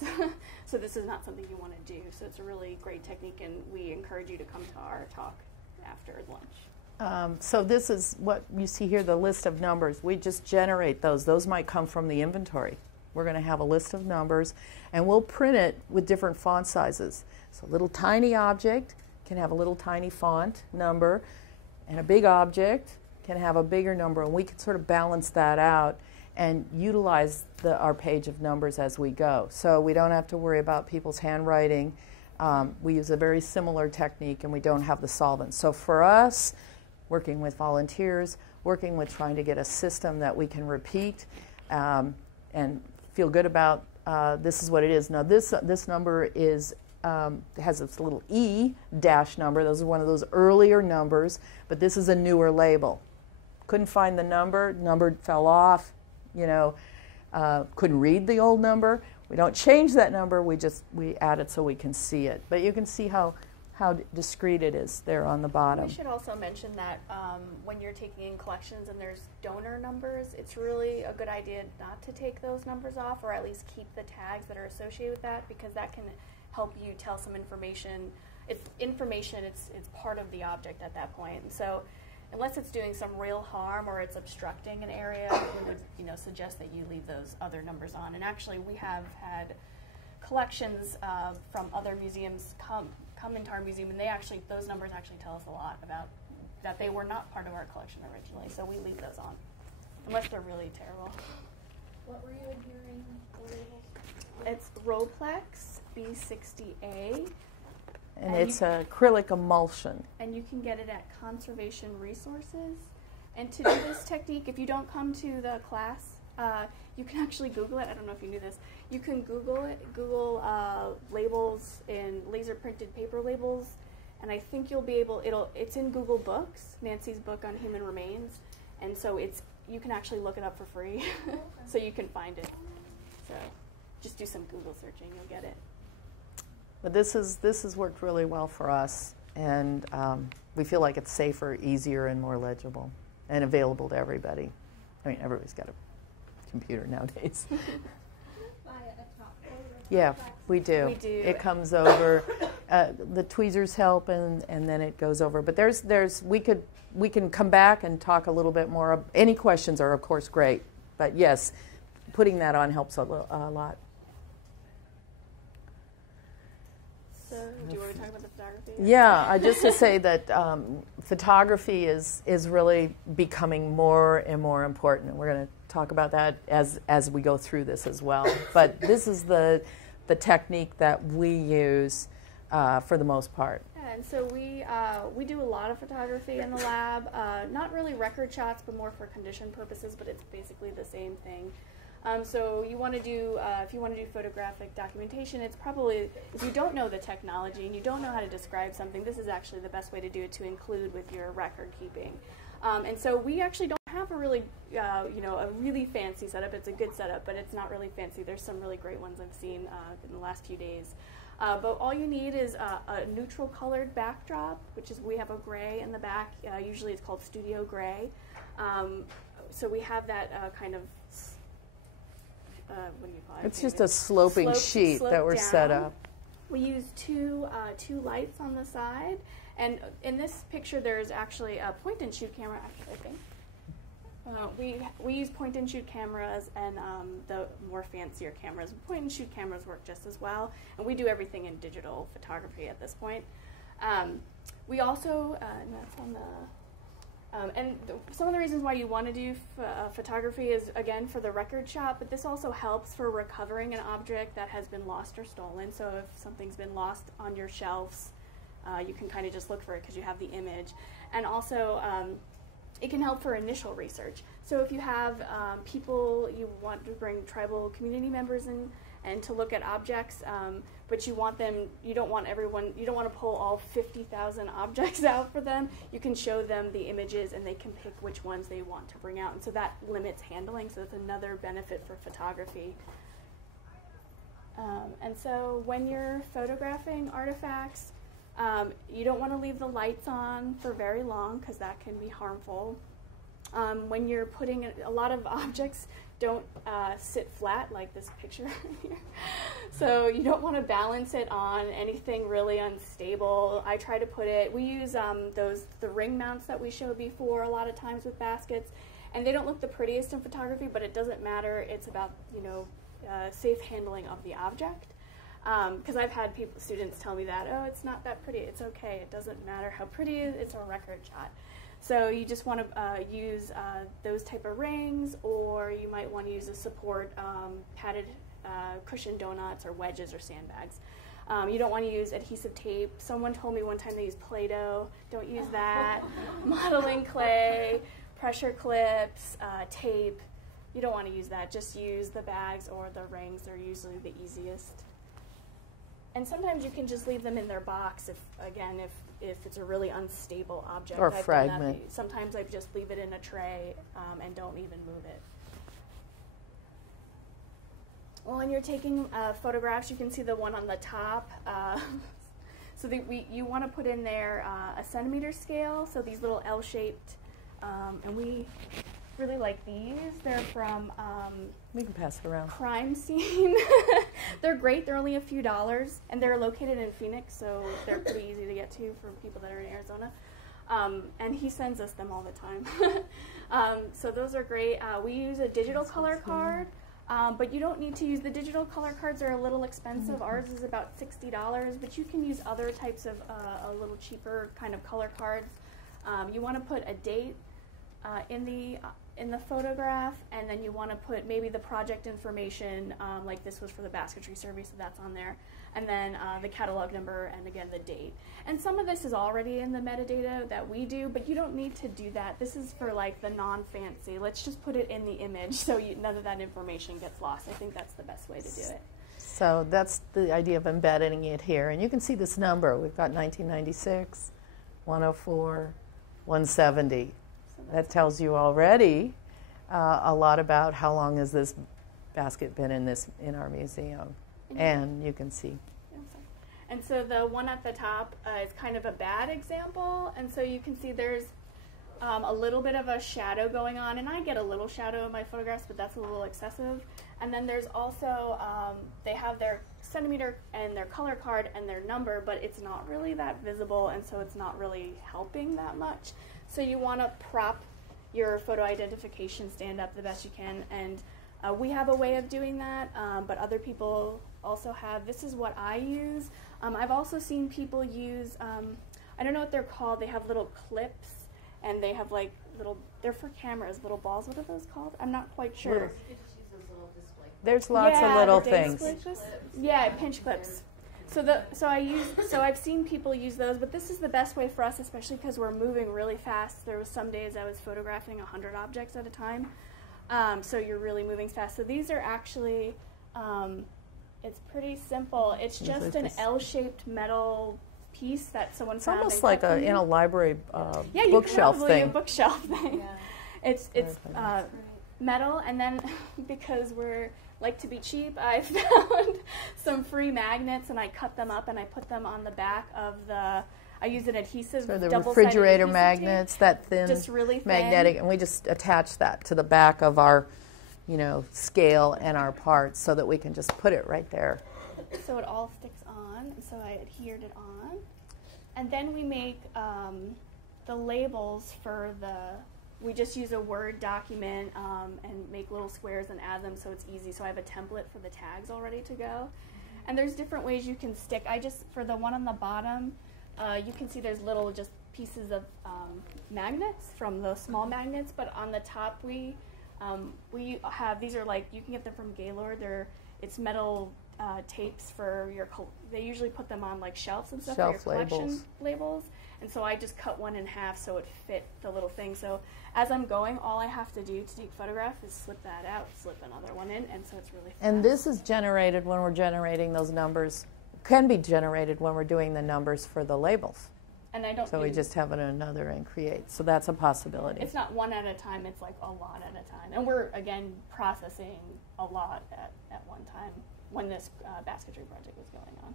so this is not something you want to do. So it's a really great technique, and we encourage you to come to our talk after lunch. So this is what you see here, the list of numbers. We just generate those. Those might come from the inventory. We're going to have a list of numbers, and we'll print it with different font sizes. So a little tiny object can have a little tiny font number, and a big object can have a bigger number, and we can sort of balance that out and utilize our page of numbers as we go. So we don't have to worry about people's handwriting. We use a very similar technique, and we don't have the solvents. So for us, working with volunteers, working with trying to get a system that we can repeat and feel good about, this is what it is. Now this number is has this little E dash number. Those are one of those earlier numbers, but this is a newer label. Couldn't find the number fell off, couldn't read the old number. We don't change that number, we add it so we can see it. But you can see how discreet it is there on the bottom. We should also mention that when you're taking in collections and there's donor numbers, it's really a good idea not to take those numbers off, or at least keep the tags that are associated with that, because that can help you tell some information. It's information, it's part of the object at that point. And so unless it's doing some real harm or it's obstructing an area, we would suggest that you leave those other numbers on. And actually we have had collections from other museums come into our museum, and those numbers actually tell us a lot about that they were not part of our collection originally, so we leave those on, unless they're really terrible. What were you adhering the labels? It's Roplex B60A. And it's acrylic emulsion. And you can get it at Conservation Resources. And to do this technique, if you don't come to the class, you can actually Google it. I don't know if you knew this. You can Google it, labels in laser printed paper labels, and I think you'll be able, it's in Google Books, Nancy's book on human remains, and so you can actually look it up for free, so you can find it. So just do some Google searching, you'll get it. But this has worked really well for us, and we feel like it's safer, easier, and more legible, and available to everybody. I mean, everybody's got a computer nowadays. Yeah, we do. We do. It comes over. The tweezers help, and then it goes over. But we can come back and talk a little bit more. Any questions are, of course, great. But yes, putting that on helps a lot. So, do you want to talk about the photography? Yeah, just to say that photography is really becoming more and more important, and we're going to talk about that as we go through this as well. But this is the technique that we use for the most part. Yeah, and so we do a lot of photography in the lab, not really record shots, but more for condition purposes, but it's basically the same thing. So you want to do, if you want to do photographic documentation, it's probably, if you don't know the technology and you don't know how to describe something, this is actually the best way to do it, to include with your record keeping. And so we actually don't have a really, a really fancy setup. It's a good setup, but it's not really fancy. There's some really great ones I've seen in the last few days. But all you need is a neutral colored backdrop, which is, we have a gray in the back. Usually it's called studio gray. So we have that kind of, what do you call it? It's just a sloping sheet that we're set up. We use two lights on the side, and in this picture there's actually a point-and-shoot camera. Actually, I think we use point-and-shoot cameras and the more fancier cameras. Point-and-shoot cameras work just as well, and we do everything in digital photography at this point. We also, and that's on the. Some of the reasons why you want to do photography is, again, for the record shot, but this also helps for recovering an object that has been lost or stolen. So if something's been lost on your shelves, you can kind of just look for it because you have the image. And also, it can help for initial research. So if you have people, you want to bring tribal community members in and to look at objects, but you want them, you don't want to pull all 50,000 objects out for them. You can show them the images and they can pick which ones they want to bring out. And so that limits handling, so that's another benefit for photography. And so when you're photographing artifacts, you don't want to leave the lights on for very long because that can be harmful. When you're putting a lot of objects don't sit flat like this picture here. So you don't want to balance it on anything really unstable. I try to put it, we use the ring mounts that we showed before a lot of times with baskets, and they don't look the prettiest in photography, but it doesn't matter. It's about, safe handling of the object. Because I've had students tell me that, oh, it's not that pretty, it's okay, it doesn't matter how pretty it is, it's a record shot. So you just want to use those type of rings, or you might want to use a support padded cushion donuts or wedges or sandbags. You don't want to use adhesive tape. Someone told me one time they used Play-Doh. Don't use that. Modeling clay, pressure clips, tape. You don't want to use that. Just use the bags or the rings. They're usually the easiest. And sometimes you can just leave them in their box if it's a really unstable object. Or fragment. Sometimes I just leave it in a tray and don't even move it. Well, when you're taking photographs, you can see the one on the top. So you want to put in there a centimeter scale, so these little L-shaped, and we really like these. They're from we can pass it around. Crime Scene. They're great. They're only a few dollars, and they're located in Phoenix, so they're pretty easy to get to for people that are in Arizona. And he sends us them all the time. So those are great. We use a digital color card, but you don't need to use the digital color cards. They're a little expensive. Ours is about $60, but you can use other types of a little cheaper kind of color cards. You want to put a date in the photograph, and then you want to put maybe the project information, like this was for the basketry survey, so that's on there, and then the catalog number, and again the date. And some of this is already in the metadata that we do, but you don't need to do that. This is for like the non-fancy. Let's just put it in the image so none of that information gets lost. I think that's the best way to do it. So that's the idea of embedding it here. And you can see this number. We've got 1996, 104, 170. That tells you already a lot about how long has this basket been in our museum. And you can see. And so the one at the top is kind of a bad example. And so you can see there's a little bit of a shadow going on. And I get a little shadow in my photographs, but that's a little excessive. And then there's also, they have their centimeter and their color card and their number, but it's not really that visible, and so it's not really helping that much. So you want to prop your photo identification stand up the best you can, and we have a way of doing that, but other people also have. This is what I use. I've also seen people use, I don't know what they're called, they have little clips, and they have like they're for cameras, little balls. What are those called? I'm not quite sure. There's lots of little things. Yeah, pinch clips. So I've seen people use those, but this is the best way for us, especially because we're moving really fast. There was some days I was photographing 100 objects at a time, so you're really moving fast. So these are actually, it's pretty simple. It's just an L-shaped metal piece that someone found. It's almost like in a library bookshelf thing. A bookshelf thing. Yeah. It's metal, and then because we're like to be cheap, I found some free magnets, and I cut them up and I put them on the back of I use an adhesive, so the refrigerator magnets, that thin, just really thin, magnetic, and we just attach that to the back of our, scale and our parts so that we can just put it right there. So it all sticks on, and so I adhered it on. And then we make the labels for we just use a Word document and make little squares and add them so it's easy. So I have a template for the tags all ready to go. And there's different ways you can stick. For the one on the bottom, you can see there's little just pieces of magnets from those small magnets. But on the top, we have, these are like, you can get them from Gaylord. It's metal tapes for your, they usually put them on like shelves and stuff Shelf for your collection labels. And so I just cut one in half so it fit the little thing. So as I'm going, all I have to do to take a photograph is slip that out, slip another one in, and so it's really fast. And this is generated when we're generating those numbers, can be generated when we're doing the numbers for the labels. And I don't So we just have another and create. So that's a possibility. It's not one at a time, it's like a lot at a time. And we're, again, processing a lot at one time when this basketry project was going on.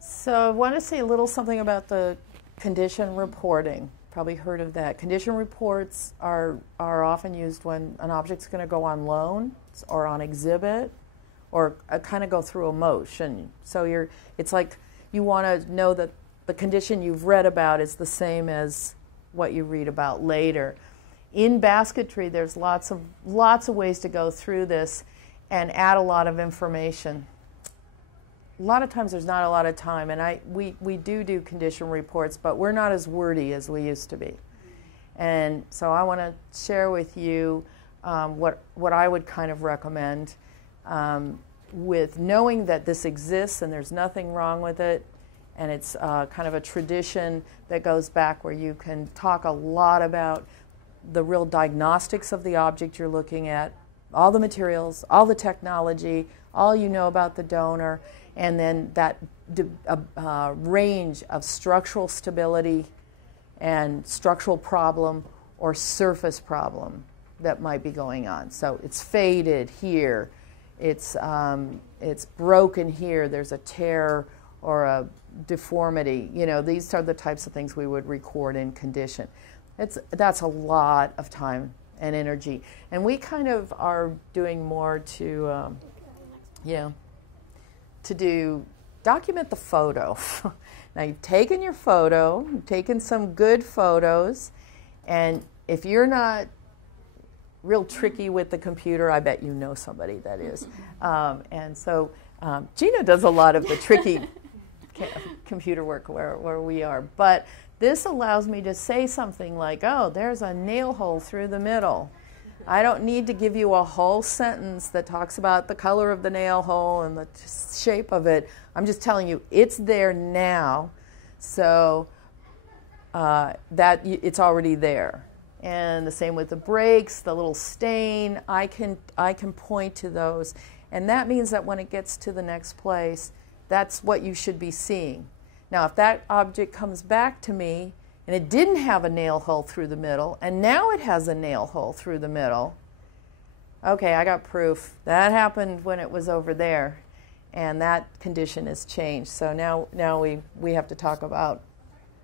So I want to say a little something about the condition reporting. Probably heard of that. Condition reports are often used when an object's going to go on loan or on exhibit or kind of go through a motion. So it's like you want to know that the condition you've read about is the same as what you read about later. In basketry, there's lots of ways to go through this and add a lot of information. A lot of times there's not a lot of time, and we do condition reports, but we're not as wordy as we used to be. And so I want to share with you what I would kind of recommend with knowing that this exists and there's nothing wrong with it, and it's kind of a tradition that goes back where you can talk a lot about the real diagnostics of the object you're looking at, all the materials, all the technology, all you know about the donor, and then that range of structural stability and structural problem or surface problem that might be going on. So it's faded here, it's broken here, there's a tear or a deformity. You know, these are the types of things we would record in condition. That's a lot of time and energy. And we kind of are doing more to document the photo. Now you've taken your photo, you've taken some good photos, and if you're not real tricky with the computer, I bet you know somebody that is. And so Gina does a lot of the tricky computer work where we are. But this allows me to say something like, oh, there's a nail hole through the middle. I don't need to give you a whole sentence that talks about the color of the nail hole and the shape of it. I'm just telling you it's there now, so that it's already there. And the same with the breaks, the little stain. I can point to those, and that means that when it gets to the next place, that's what you should be seeing. Now, if that object comes back to me and it didn't have a nail hole through the middle, and now it has a nail hole through the middle, okay, I got proof. That happened when it was over there, and that condition has changed. So now we have to talk about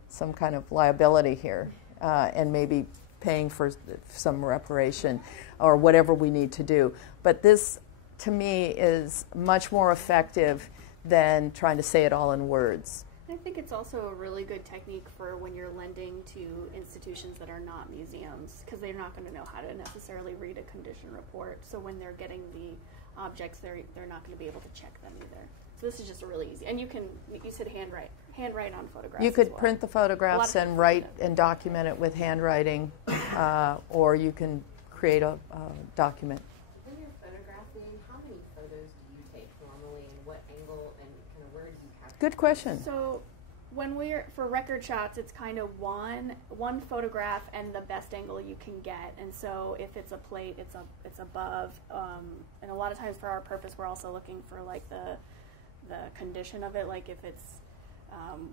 some kind of liability here, and maybe paying for some reparation or whatever we need to do. But this, to me, is much more effective than trying to say it all in words. I think it's also a really good technique for when you're lending to institutions that are not museums, because they're not going to know how to necessarily read a condition report. So when they're getting the objects, they're not going to be able to check them either. So this is just a really easy. And you said handwrite on photographs. You could as well. print the photographs and write and document it with handwriting, or you can create a document. When you're photographing, how many photos do you take normally, and what angle, and kind of where do you capture? Good question. So when for record shots, it's kind of one photograph and the best angle you can get. And so if it's a plate, it's above. And a lot of times for our purpose, we're also looking for like the condition of it. Like if it's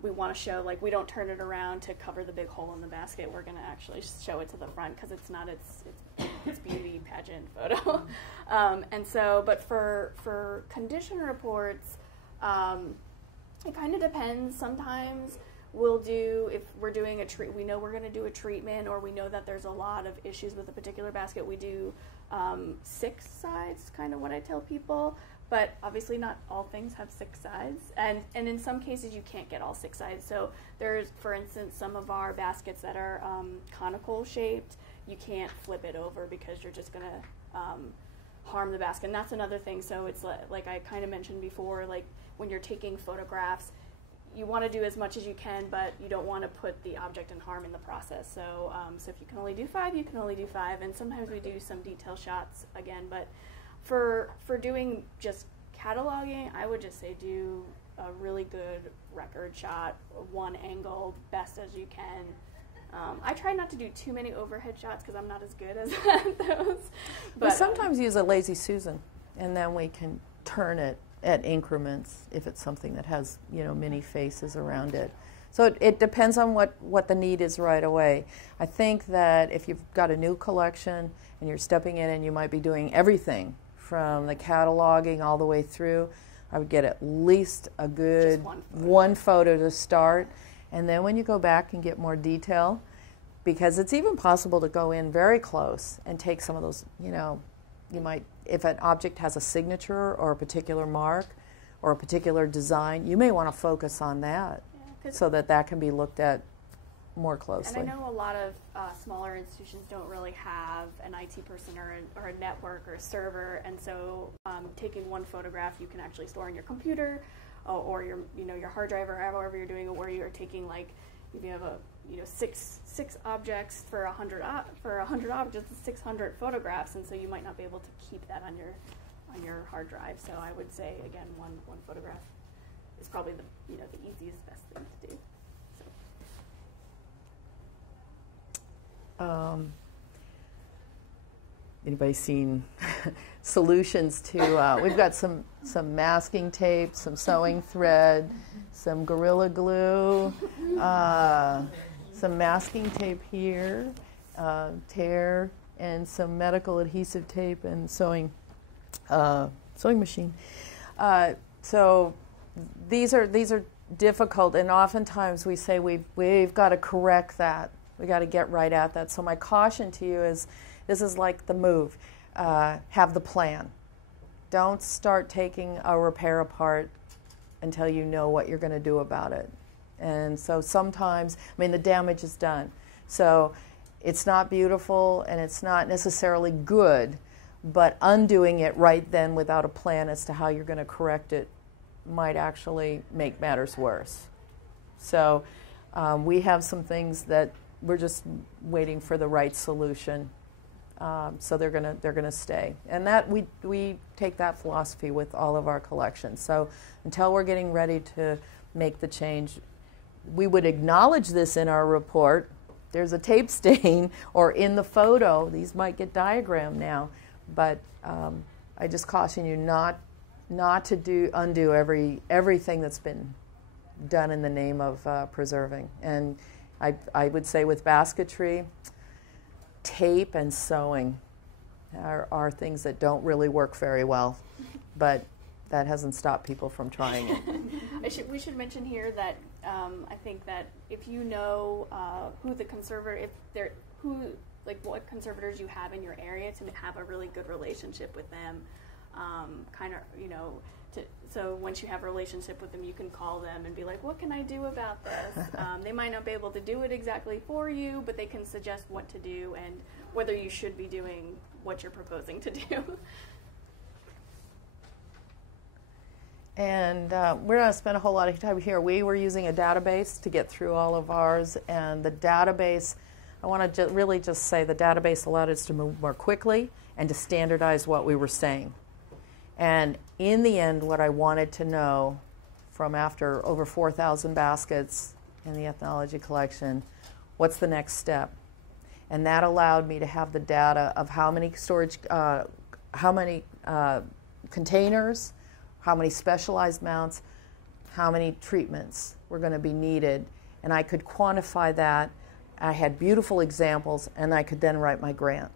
we want to show, like, we don't turn it around to cover the big hole in the basket. We're going to actually show it to the front because it's not its beauty pageant photo. And so, but for condition reports, it kind of depends. Sometimes we'll do, if we're doing we know we're going to do a treatment, or we know that there's a lot of issues with a particular basket, we do 6 sides, kind of what I tell people. But obviously not all things have 6 sides. And in some cases you can't get all 6 sides. So there's, for instance, some of our baskets that are conical shaped, you can't flip it over because you're just going to harm the basket. And that's another thing. So it's like I kind of mentioned before, like when you're taking photographs, you want to do as much as you can, but you don't want to put the object in harm in the process. So so if you can only do 5, you can only do 5. And sometimes we do some detail shots again, but for doing just cataloging, I would just say do a really good record shot, one angle, best as you can. I try not to do too many overhead shots because I'm not as good as those. But we sometimes use a lazy Susan, and then we can turn it at increments if it's something that has, you know, many faces around it. So it depends on what the need is right away. I think that if you've got a new collection and you're stepping in and you might be doing everything from the cataloging all the way through, I would get at least a good one photo to start. And then when you go back and get more detail, because it's even possible to go in very close and take some of those, you know, you might, if an object has a signature or a particular mark or a particular design, you may want to focus on that so that can be looked at more closely. And I know a lot of smaller institutions don't really have an IT person or a network or a server, and so taking one photograph you can actually store on your computer or your hard drive or however you're doing it, where you're taking, like, if you have six objects for 100 objects, 600 photographs, and so you might not be able to keep that on your hard drive. So I would say, again, one photograph is probably the easiest, best thing to do. So. Anybody seen solutions to, we've got some masking tape, some sewing thread, some Gorilla Glue, some masking tape here, tear, and some medical adhesive tape and sewing machine. So these are difficult, and oftentimes we say we've got to correct that. We got to get right at that. So my caution to you is, this is like the move. Have the plan. Don't start taking a repair apart until you know what you're going to do about it. And so sometimes, the damage is done. So it's not beautiful and it's not necessarily good, but undoing it right then without a plan as to how you're going to correct it might actually make matters worse. So we have some things that we're just waiting for the right solution. So they're gonna stay, and that we take that philosophy with all of our collections. So until we're getting ready to make the change, we would acknowledge this in our report. There's a tape stain, or in the photo, these might get diagrammed now, but I just caution you not to undo everything that's been done in the name of preserving. And I would say with basketry, tape and sewing are things that don't really work very well, but that hasn't stopped people from trying it. We should mention here that I think that if you know what conservators you have in your area, to have a really good relationship with them, so once you have a relationship with them, you can call them and be like, what can I do about this? They might not be able to do it exactly for you, but they can suggest what to do and whether you should be doing what you're proposing to do. And we're not going to spend a whole lot of time here. We were using a database to get through all of ours, and the database, I want to really just say the database allowed us to move more quickly and to standardize what we were saying. And in the end, what I wanted to know from after over 4,000 baskets in the ethnology collection, what's the next step? And that allowed me to have the data of how many containers, how many specialized mounts, how many treatments were going to be needed. And I could quantify that. I had beautiful examples, and I could then write my grant.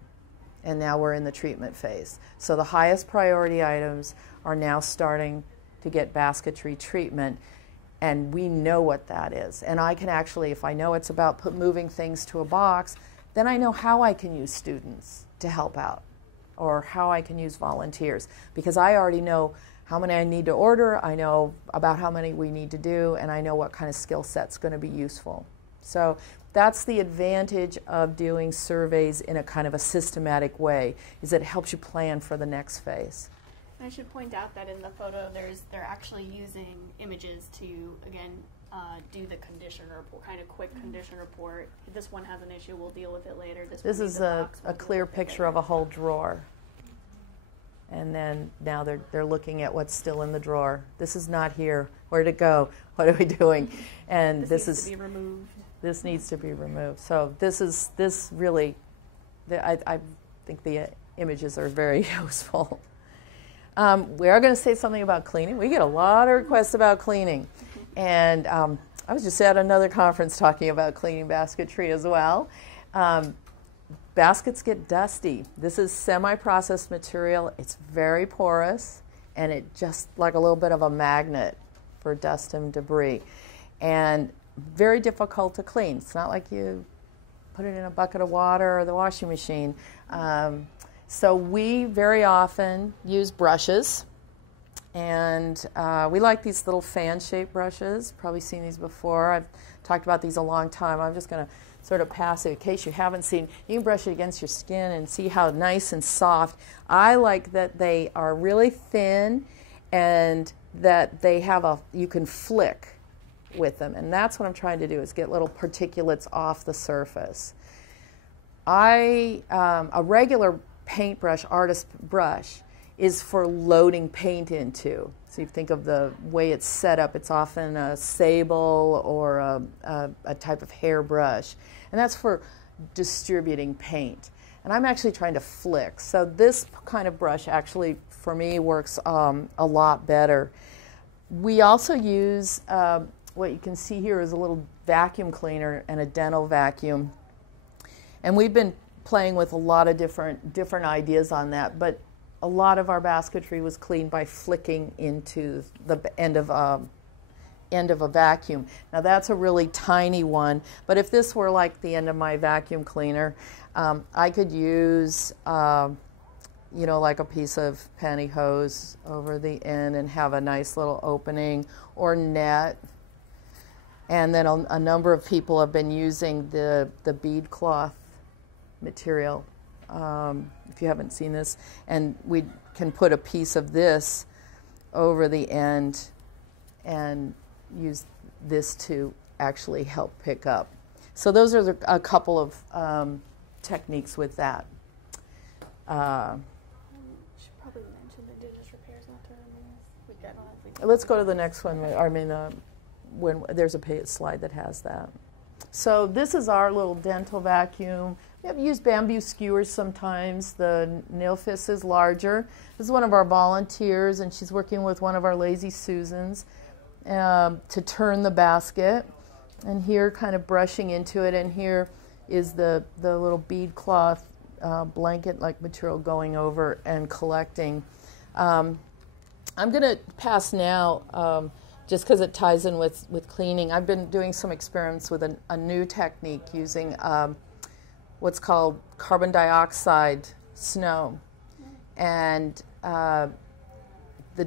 And now we're in the treatment phase. So the highest priority items are now starting to get basketry treatment, and we know what that is. And I can actually, if I know it's about moving things to a box, then I know how I can use students to help out, or how I can use volunteers, because I already know how many I need to order, I know about how many we need to do, and I know what kind of skill set's going to be useful. So that's the advantage of doing surveys in a kind of a systematic way, is that it helps you plan for the next phase. I should point out that in the photo, they're actually using images to, again, do the condition report, kind of quick condition report. This one has an issue, we'll deal with it later. This is a clear picture of a whole drawer. And then now they're looking at what's still in the drawer. This is not here. Where'd it go? What are we doing? And this needs to be removed. This needs to be removed. So this really, I think the images are very useful. We are going to say something about cleaning. We get a lot of requests about cleaning. And I was just at another conference talking about cleaning basketry as well. Baskets get dusty. This is semi-processed material. It's very porous, and it just like a little bit of a magnet for dust and debris. And very difficult to clean. It's not like you put it in a bucket of water or the washing machine. So we very often use brushes, and we like these little fan-shaped brushes. Probably seen these before. I've talked about these a long time. I'm just going to sort of pass it in case you haven't seen. You can brush it against your skin and see how nice and soft. I like that they are really thin and that they have you can flick with them, and that's what I'm trying to do, is get little particulates off the surface. A regular paintbrush, artist brush, is for loading paint into. So you think of the way it's set up, it's often a sable or a type of hairbrush, and that's for distributing paint. And I'm actually trying to flick. So this kind of brush actually, for me, works a lot better. We also use, what you can see here is a little vacuum cleaner and a dental vacuum. And we've been playing with a lot of different ideas on that, but a lot of our basketry was cleaned by flicking into the end of a vacuum. Now that's a really tiny one, but if this were like the end of my vacuum cleaner, I could use like a piece of pantyhose over the end and have a nice little opening, or net. And then a number of people have been using the bead cloth material. If you haven't seen this, and we can put a piece of this over the end and use this to actually help pick up. So those are a couple of techniques with that. Should probably mention indigenous repairs, not to remove. Let's go to the next one. When there's a slide that has that. So this is our little dental vacuum. We have used bamboo skewers sometimes. The nail fist is larger. This is one of our volunteers, and she's working with one of our Lazy Susans to turn the basket. And here, kind of brushing into it, and here is the little bead cloth blanket-like material going over and collecting. I'm going to pass now, just because it ties in with cleaning. I've been doing some experiments with a new technique using what's called carbon dioxide snow. And the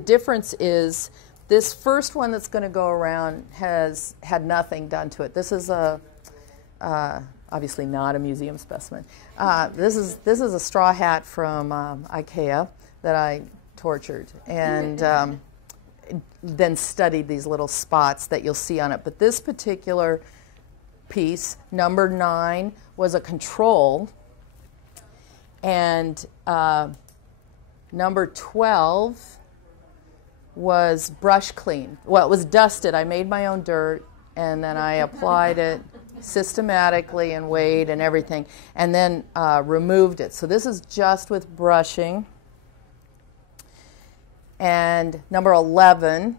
difference is this first one that's going to go around has had nothing done to it. This is obviously not a museum specimen. This is a straw hat from IKEA that I tortured and then studied these little spots that you'll see on it. But this particular piece, number 9, was a control, and number 12 was brush clean. Well, it was dusted. I made my own dirt, and then I applied it systematically and weighed and everything, and then removed it. So this is just with brushing. And number 11,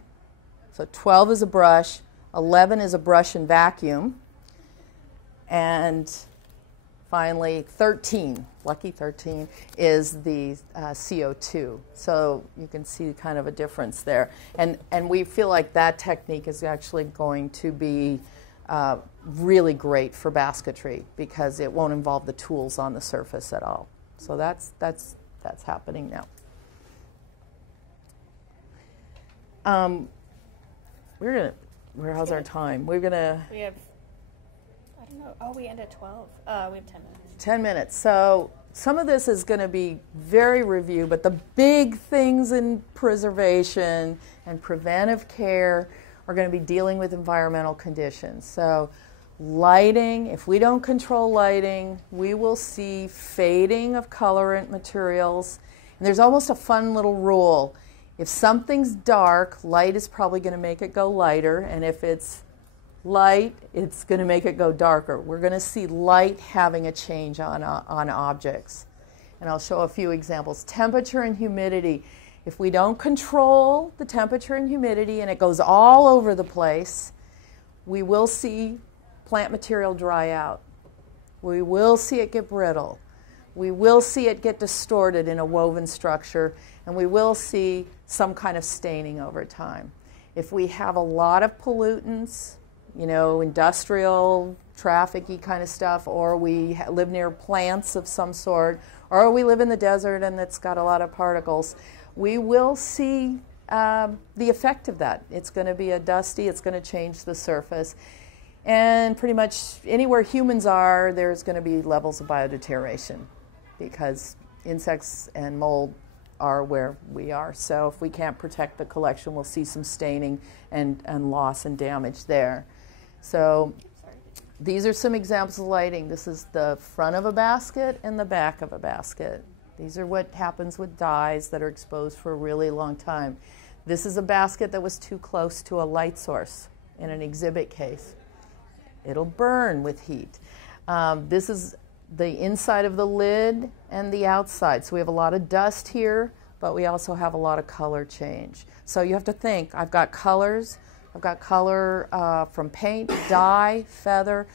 so 12 is a brush, 11 is a brush and vacuum, and finally 13, lucky 13, is the CO2. So you can see kind of a difference there. And we feel like that technique is actually going to be really great for basketry because it won't involve the tools on the surface at all. So that's happening now. How's our time? We have, I don't know. Oh, we end at 12. We have 10 minutes. 10 minutes. So some of this is going to be very review, but the big things in preservation and preventive care are going to be dealing with environmental conditions. So lighting, if we don't control lighting, we will see fading of colorant materials, And there's almost a fun little rule. If something's dark, light is probably going to make it go lighter, and if it's light, it's going to make it go darker. We're going to see light having a change on objects. And I'll show a few examples. Temperature and humidity. If we don't control the temperature and humidity and it goes all over the place, we will see plant material dry out. We will see it get brittle. We will see it get distorted in a woven structure, and we will see some kind of staining over time. If we have a lot of pollutants, industrial, traffic-y kind of stuff, or we live near plants of some sort, or we live in the desert and it's got a lot of particles, we will see the effect of that. It's going to be dusty, it's going to change the surface. And pretty much anywhere humans are, there's going to be levels of biodeterioration because insects and mold are where we are. So if we can't protect the collection, we'll see some staining and loss and damage there. So these are some examples of lighting. This is the front of a basket and the back of a basket. These are what happens with dyes that are exposed for a really long time. This is a basket that was too close to a light source in an exhibit case. It'll burn with heat. This is the inside of the lid and the outside. So we have a lot of dust here, but we also have a lot of color change. So you have to think, I've got colors. I've got color from paint, dye, feather.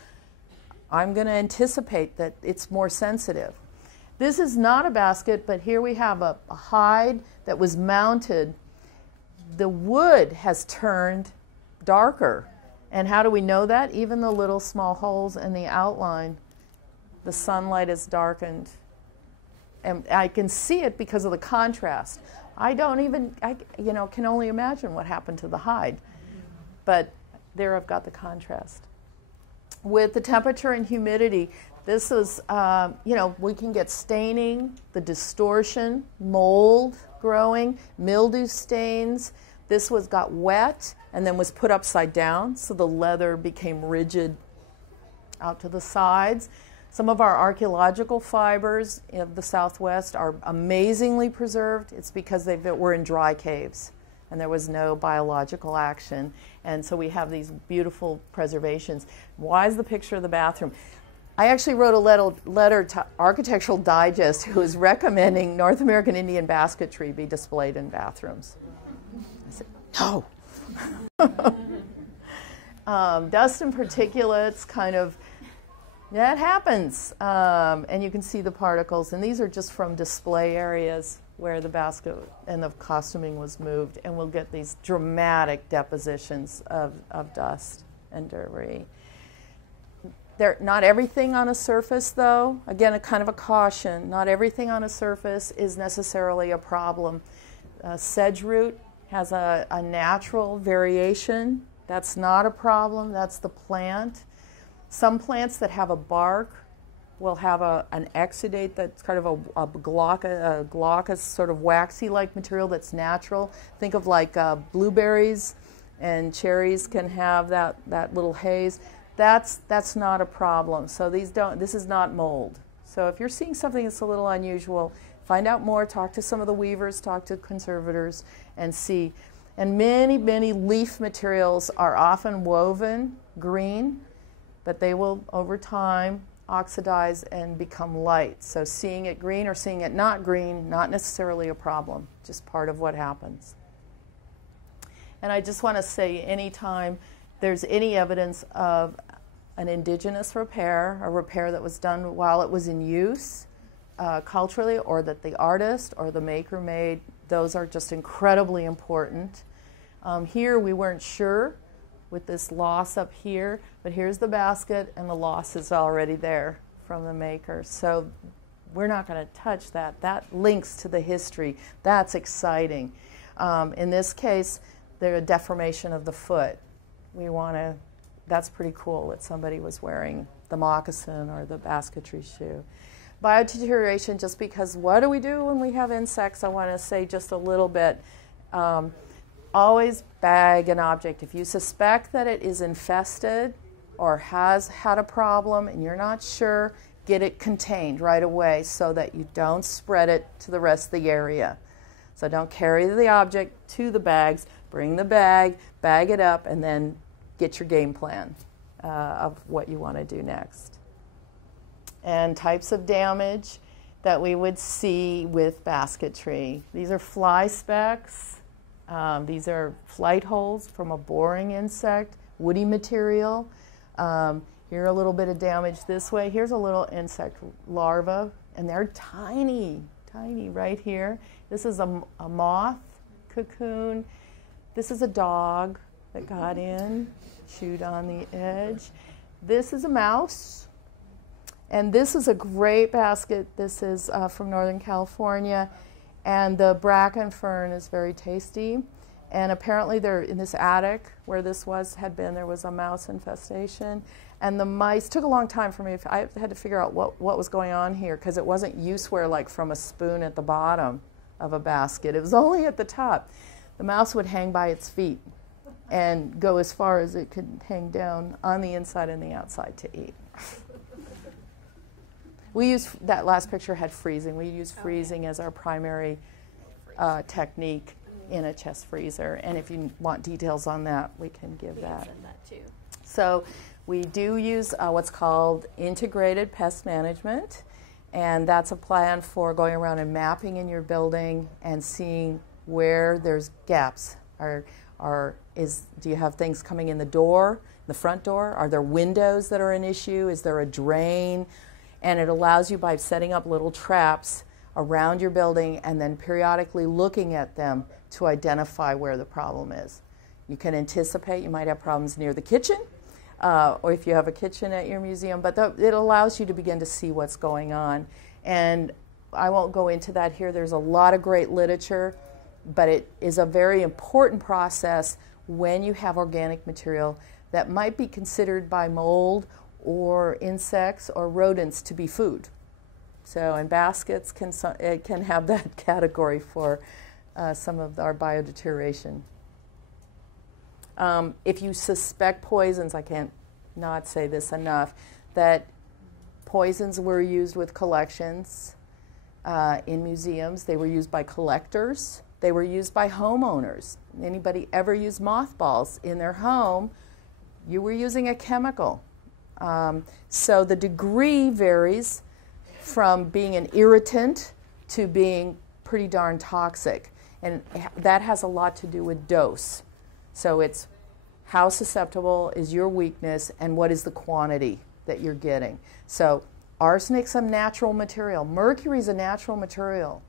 I'm going to anticipate that it's more sensitive. This is not a basket, but here we have a hide that was mounted. The wood has turned darker. And how do we know that? Even the little small holes in the outline, the sunlight is darkened. And I can see it because of the contrast. I can only imagine what happened to the hide. But there I've got the contrast. With the temperature and humidity, this is, we can get staining, the distortion, mold growing, mildew stains. This got wet and then was put upside down, so the leather became rigid out to the sides. Some of our archaeological fibers of the Southwest are amazingly preserved. It's because they were in dry caves and there was no biological action. And so we have these beautiful preservations. Why is the picture of the bathroom? I actually wrote a letter to Architectural Digest, who is recommending North American Indian basketry be displayed in bathrooms. I said, no. Dust and particulates that happens. And you can see the particles. And these are just from display areas where the basket and the costuming was moved. And we'll get these dramatic depositions of dust and debris. Not everything on a surface, though. Again, a kind of a caution. Not everything on a surface is necessarily a problem. Sedge root has a natural variation. That's not a problem. That's the plant. Some plants that have a bark will have an exudate that's kind of a glaucous, sort of waxy-like material that's natural. Think of like blueberries and cherries can have that little haze. That's not a problem. So this is not mold. So if you're seeing something that's a little unusual, find out more, talk to some of the weavers, talk to conservators, and see. And many, many leaf materials are often woven green, but they will, over time, oxidize and become light. So seeing it green or seeing it not green, not necessarily a problem, just part of what happens. And I just want to say, anytime there's any evidence of an indigenous repair, a repair that was done while it was in use culturally, or that the artist or the maker made, those are just incredibly important. Here we weren't sure with this loss up here, but here's the basket and the loss is already there from the maker. So we're not going to touch that. That links to the history. That's exciting. In this case, there's a deformation of the foot. That's pretty cool that somebody was wearing the moccasin or the basketry shoe. Biodeterioration, just because what do we do when we have insects? I want to say just a little bit. Always bag an object. If you suspect that it is infested or has had a problem and you're not sure, get it contained right away so that you don't spread it to the rest of the area. So don't carry the object to the bags, bring the bag it up, and then get your game plan of what you want to do next. And types of damage that we would see with basketry. These are fly specks. These are flight holes from a boring insect, woody material. Here a little bit of damage this way. Here's a little insect larva, and they're tiny, tiny right here. This is a moth cocoon. This is a dog that got in, chewed on the edge. This is a mouse. And this is a great basket. This is from Northern California. And the bracken fern is very tasty. And apparently there, in this attic where this had been, there was a mouse infestation. And the mice, took a long time for me. I had to figure out what was going on here, because it wasn't useware like from a spoon at the bottom of a basket. It was only at the top. The mouse would hang by its feet and go as far as it could hang down on the inside and the outside to eat. We use, that last picture had freezing. We use freezing as our primary technique in a chest freezer. And if you want details on that, we can give that. We can send that too. So we do use what's called integrated pest management. And that's a plan for going around and mapping in your building and seeing where there's gaps. Do you have things coming in the door, the front door? Are there windows that are an issue? Is there a drain? And it allows you, by setting up little traps around your building and then periodically looking at them, to identify where the problem is. You can anticipate you might have problems near the kitchen, or if you have a kitchen at your museum, but it allows you to begin to see what's going on. And I won't go into that here. There's a lot of great literature, but it is a very important process when you have organic material that might be considered by mold or insects or rodents to be food. So, and baskets can have that category for some of our biodeterioration. If you suspect poisons, I can't not say this enough, that poisons were used with collections in museums. They were used by collectors. They were used by homeowners. Anybody ever use mothballs in their home, you were using a chemical. So the degree varies from being an irritant to being pretty darn toxic. And that has a lot to do with dose. So it's how susceptible is your weakness and what is the quantity that you're getting. So arsenic's a natural material. Mercury's a natural material.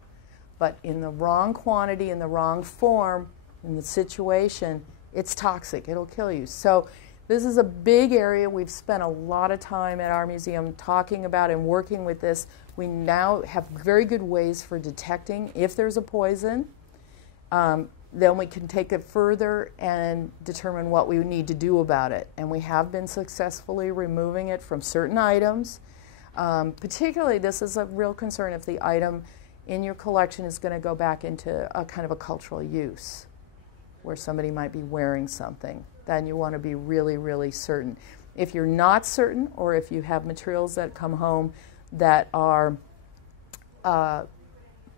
But in the wrong quantity, in the wrong form, in the situation, it's toxic. It'll kill you. So this is a big area. We've spent a lot of time at our museum talking about and working with this. We now have very good ways for detecting if there's a poison. Then we can take it further and determine what we need to do about it. And we have been successfully removing it from certain items. Particularly, this is a real concern if the item in your collection is going to go back into a kind of a cultural use, where somebody might be wearing something. Then you want to be really, really certain. If you're not certain, or if you have materials that come home that are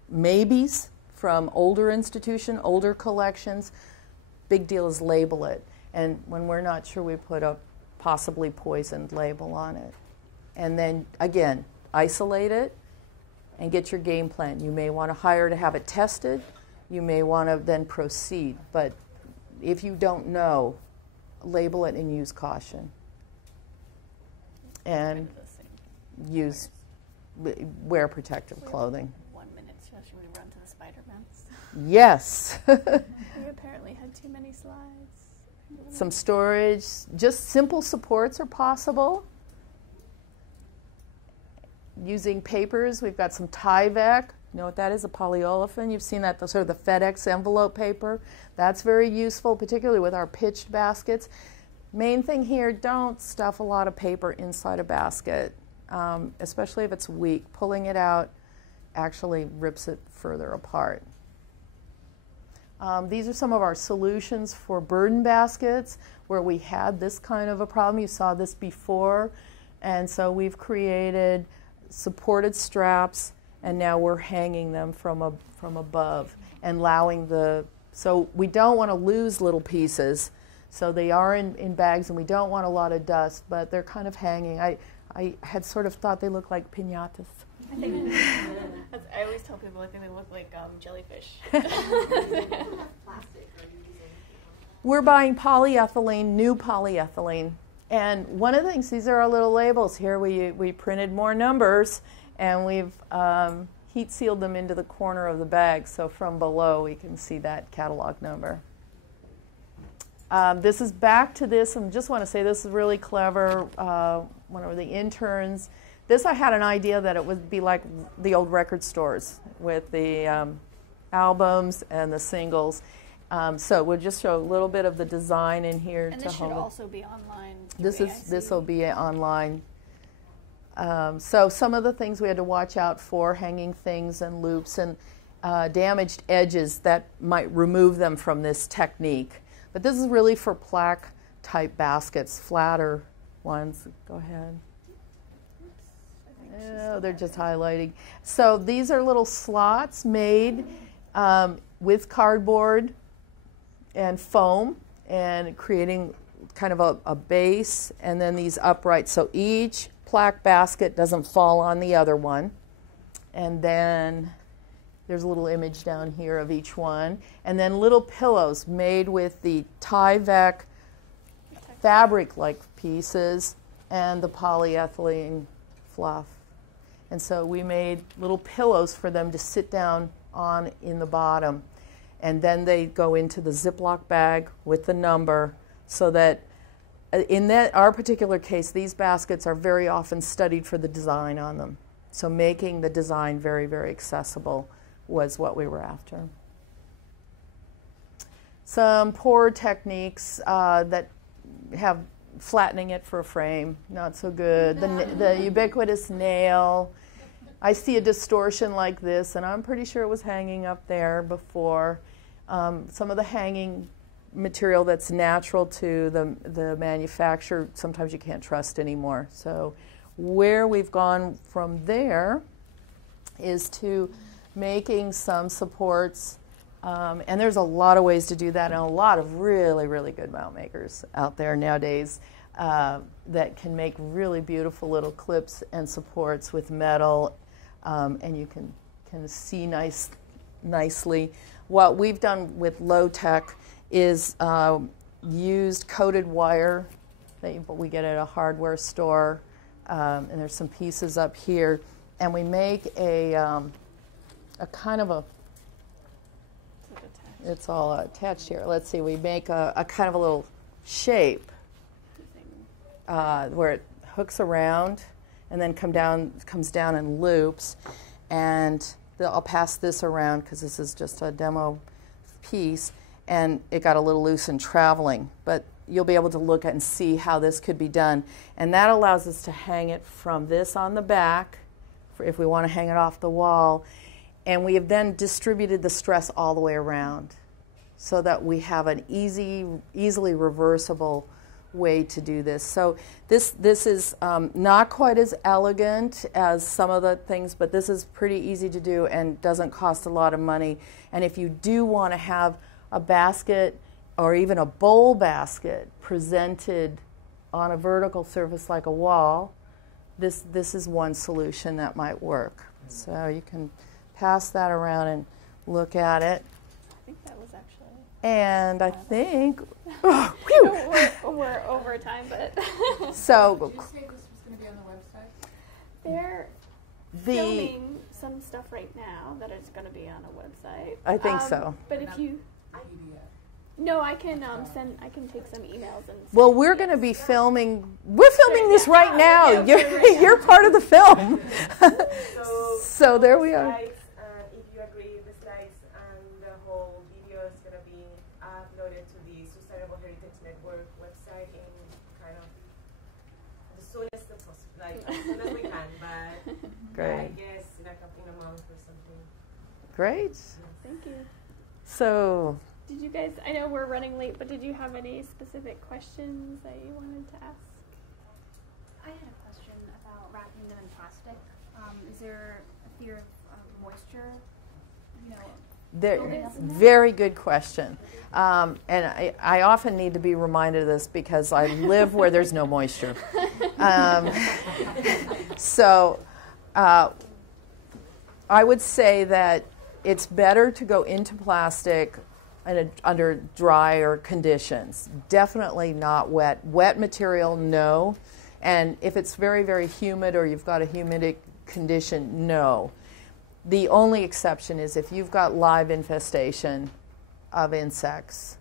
maybes from older institution, older collections, big deal is label it. And when we're not sure, we put a possibly poisoned label on it. And then, again, isolate it and get your game plan. You may want to hire to have it tested. You may want to then proceed. But if you don't know, label it and use caution. And wear protective clothing. 1 minute, so should we run to the Spider-Mans? Yes. We apparently had too many slides. Some storage, just simple supports are possible. Using papers, we've got some Tyvek. You know what that is, a polyolefin. You've seen that, sort of the FedEx envelope paper. That's very useful, particularly with our pitched baskets. Main thing here, don't stuff a lot of paper inside a basket, especially if it's weak. Pulling it out actually rips it further apart. These are some of our solutions for burden baskets where we had this kind of a problem. You saw this before. And so we've created supported straps, and now we're hanging them from above and allowing so we don't want to lose little pieces. So they are in bags, and we don't want a lot of dust, but they're kind of hanging. I had sort of thought they looked like piñatas. I always tell people I think they look like jellyfish. We're buying polyethylene, new polyethylene. And one of the things, these are our little labels. Here we printed more numbers, and we've heat sealed them into the corner of the bag, so from below we can see that catalog number. This is back to this, and just want to say this is really clever. One of the interns, I had an idea that it would be like the old record stores with the albums and the singles. So we'll just show a little bit of the design in here. And this should also be online. This will be online. So some of the things we had to watch out for, hanging things and loops and damaged edges that might remove them from this technique. But this is really for plaque type baskets, flatter ones. Go ahead. Oh, they're just highlighting. So these are little slots made with cardboard and foam, and creating kind of a base, and then these uprights. So each plaque basket doesn't fall on the other one. And then there's a little image down here of each one. And then little pillows made with the Tyvek fabric-like pieces and the polyethylene fluff. And so we made little pillows for them to sit down on in the bottom. And then they go into the Ziploc bag with the number, so that in our particular case, these baskets are very often studied for the design on them. So making the design very, very accessible was what we were after. Some poor techniques that have flattening it for a frame, not so good. The ubiquitous nail. I see a distortion like this, and I'm pretty sure it was hanging up there before. Some of the hanging material that's natural to the manufacturer, sometimes you can't trust anymore. So where we've gone from there is to making some supports, and there's a lot of ways to do that, and a lot of really, really good mount makers out there nowadays that can make really beautiful little clips and supports with metal, and you can see nicely. What we've done with low tech is used coated wire that we get at a hardware store, and there's some pieces up here, and we make a kind of a, it's all attached here. Let's see, we make a kind of a little shape where it hooks around and then comes down and loops, and I'll pass this around because this is just a demo piece, and it got a little loose in traveling, but you'll be able to look at and see how this could be done. And that allows us to hang it from this on the back, if we want to hang it off the wall. And we have then distributed the stress all the way around so that we have an easily reversible way to do this. So this is not quite as elegant as some of the things, but this is pretty easy to do and doesn't cost a lot of money. And if you do want to have a basket or even a bowl basket presented on a vertical surface like a wall, this is one solution that might work. So you can pass that around and look at it. I think that was actually. And I think we're over time, but so. Did you say this was going to be on the website? They're filming some stuff right now that is going to be on a website. I think so. But if you, no, I can I can take some emails and. Well, we're going to be filming. We're filming this right now. You're part of the film. So there we are. If you agree, the slides and the whole video is going to be uploaded to the Sustainable Heritage Network website in kind of as soon as possible, like as soon as we can. But Great. I guess in a month or something. Great. Thank you. So. Did you guys, I know we're running late, but did you have any specific questions that you wanted to ask? I had a question about wrapping them in plastic. Is there a fear of moisture? You know, Very good question. And I often need to be reminded of this because I live where there's no moisture. So I would say that it's better to go into plastic under drier conditions. Definitely not wet. Wet material, no. And if it's very, very humid or you've got a humidic condition, no. The only exception is if you've got live infestation of insects,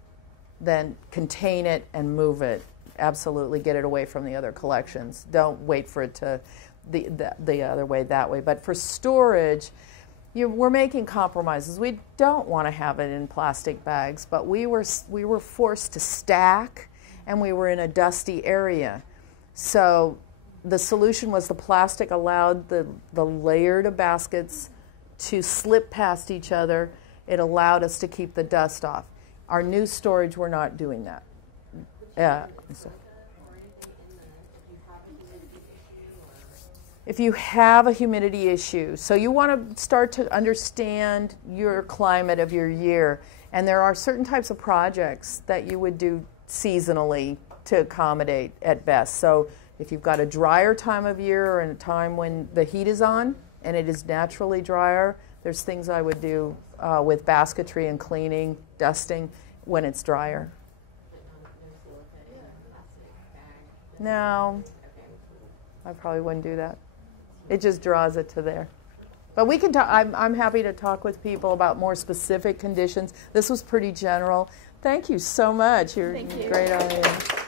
then contain it and move it. Absolutely get it away from the other collections. Don't wait for it to the other way, that way. But for storage, we're making compromises. We don't want to have it in plastic bags, but we were forced to stack, and we were in a dusty area. So the solution was the plastic allowed the layered of baskets to slip past each other. It allowed us to keep the dust off. Our new storage, we're not doing that. If you have a humidity issue, so you want to start to understand your climate of your year, and there are certain types of projects that you would do seasonally to accommodate at best. So if you've got a drier time of year or in a time when the heat is on and it is naturally drier, there's things I would do with basketry and cleaning, dusting when it's drier. No, I probably wouldn't do that. It just draws it to there. But we can talk. I'm happy to talk with people about more specific conditions. This was pretty general. Thank you so much. You're a great audience.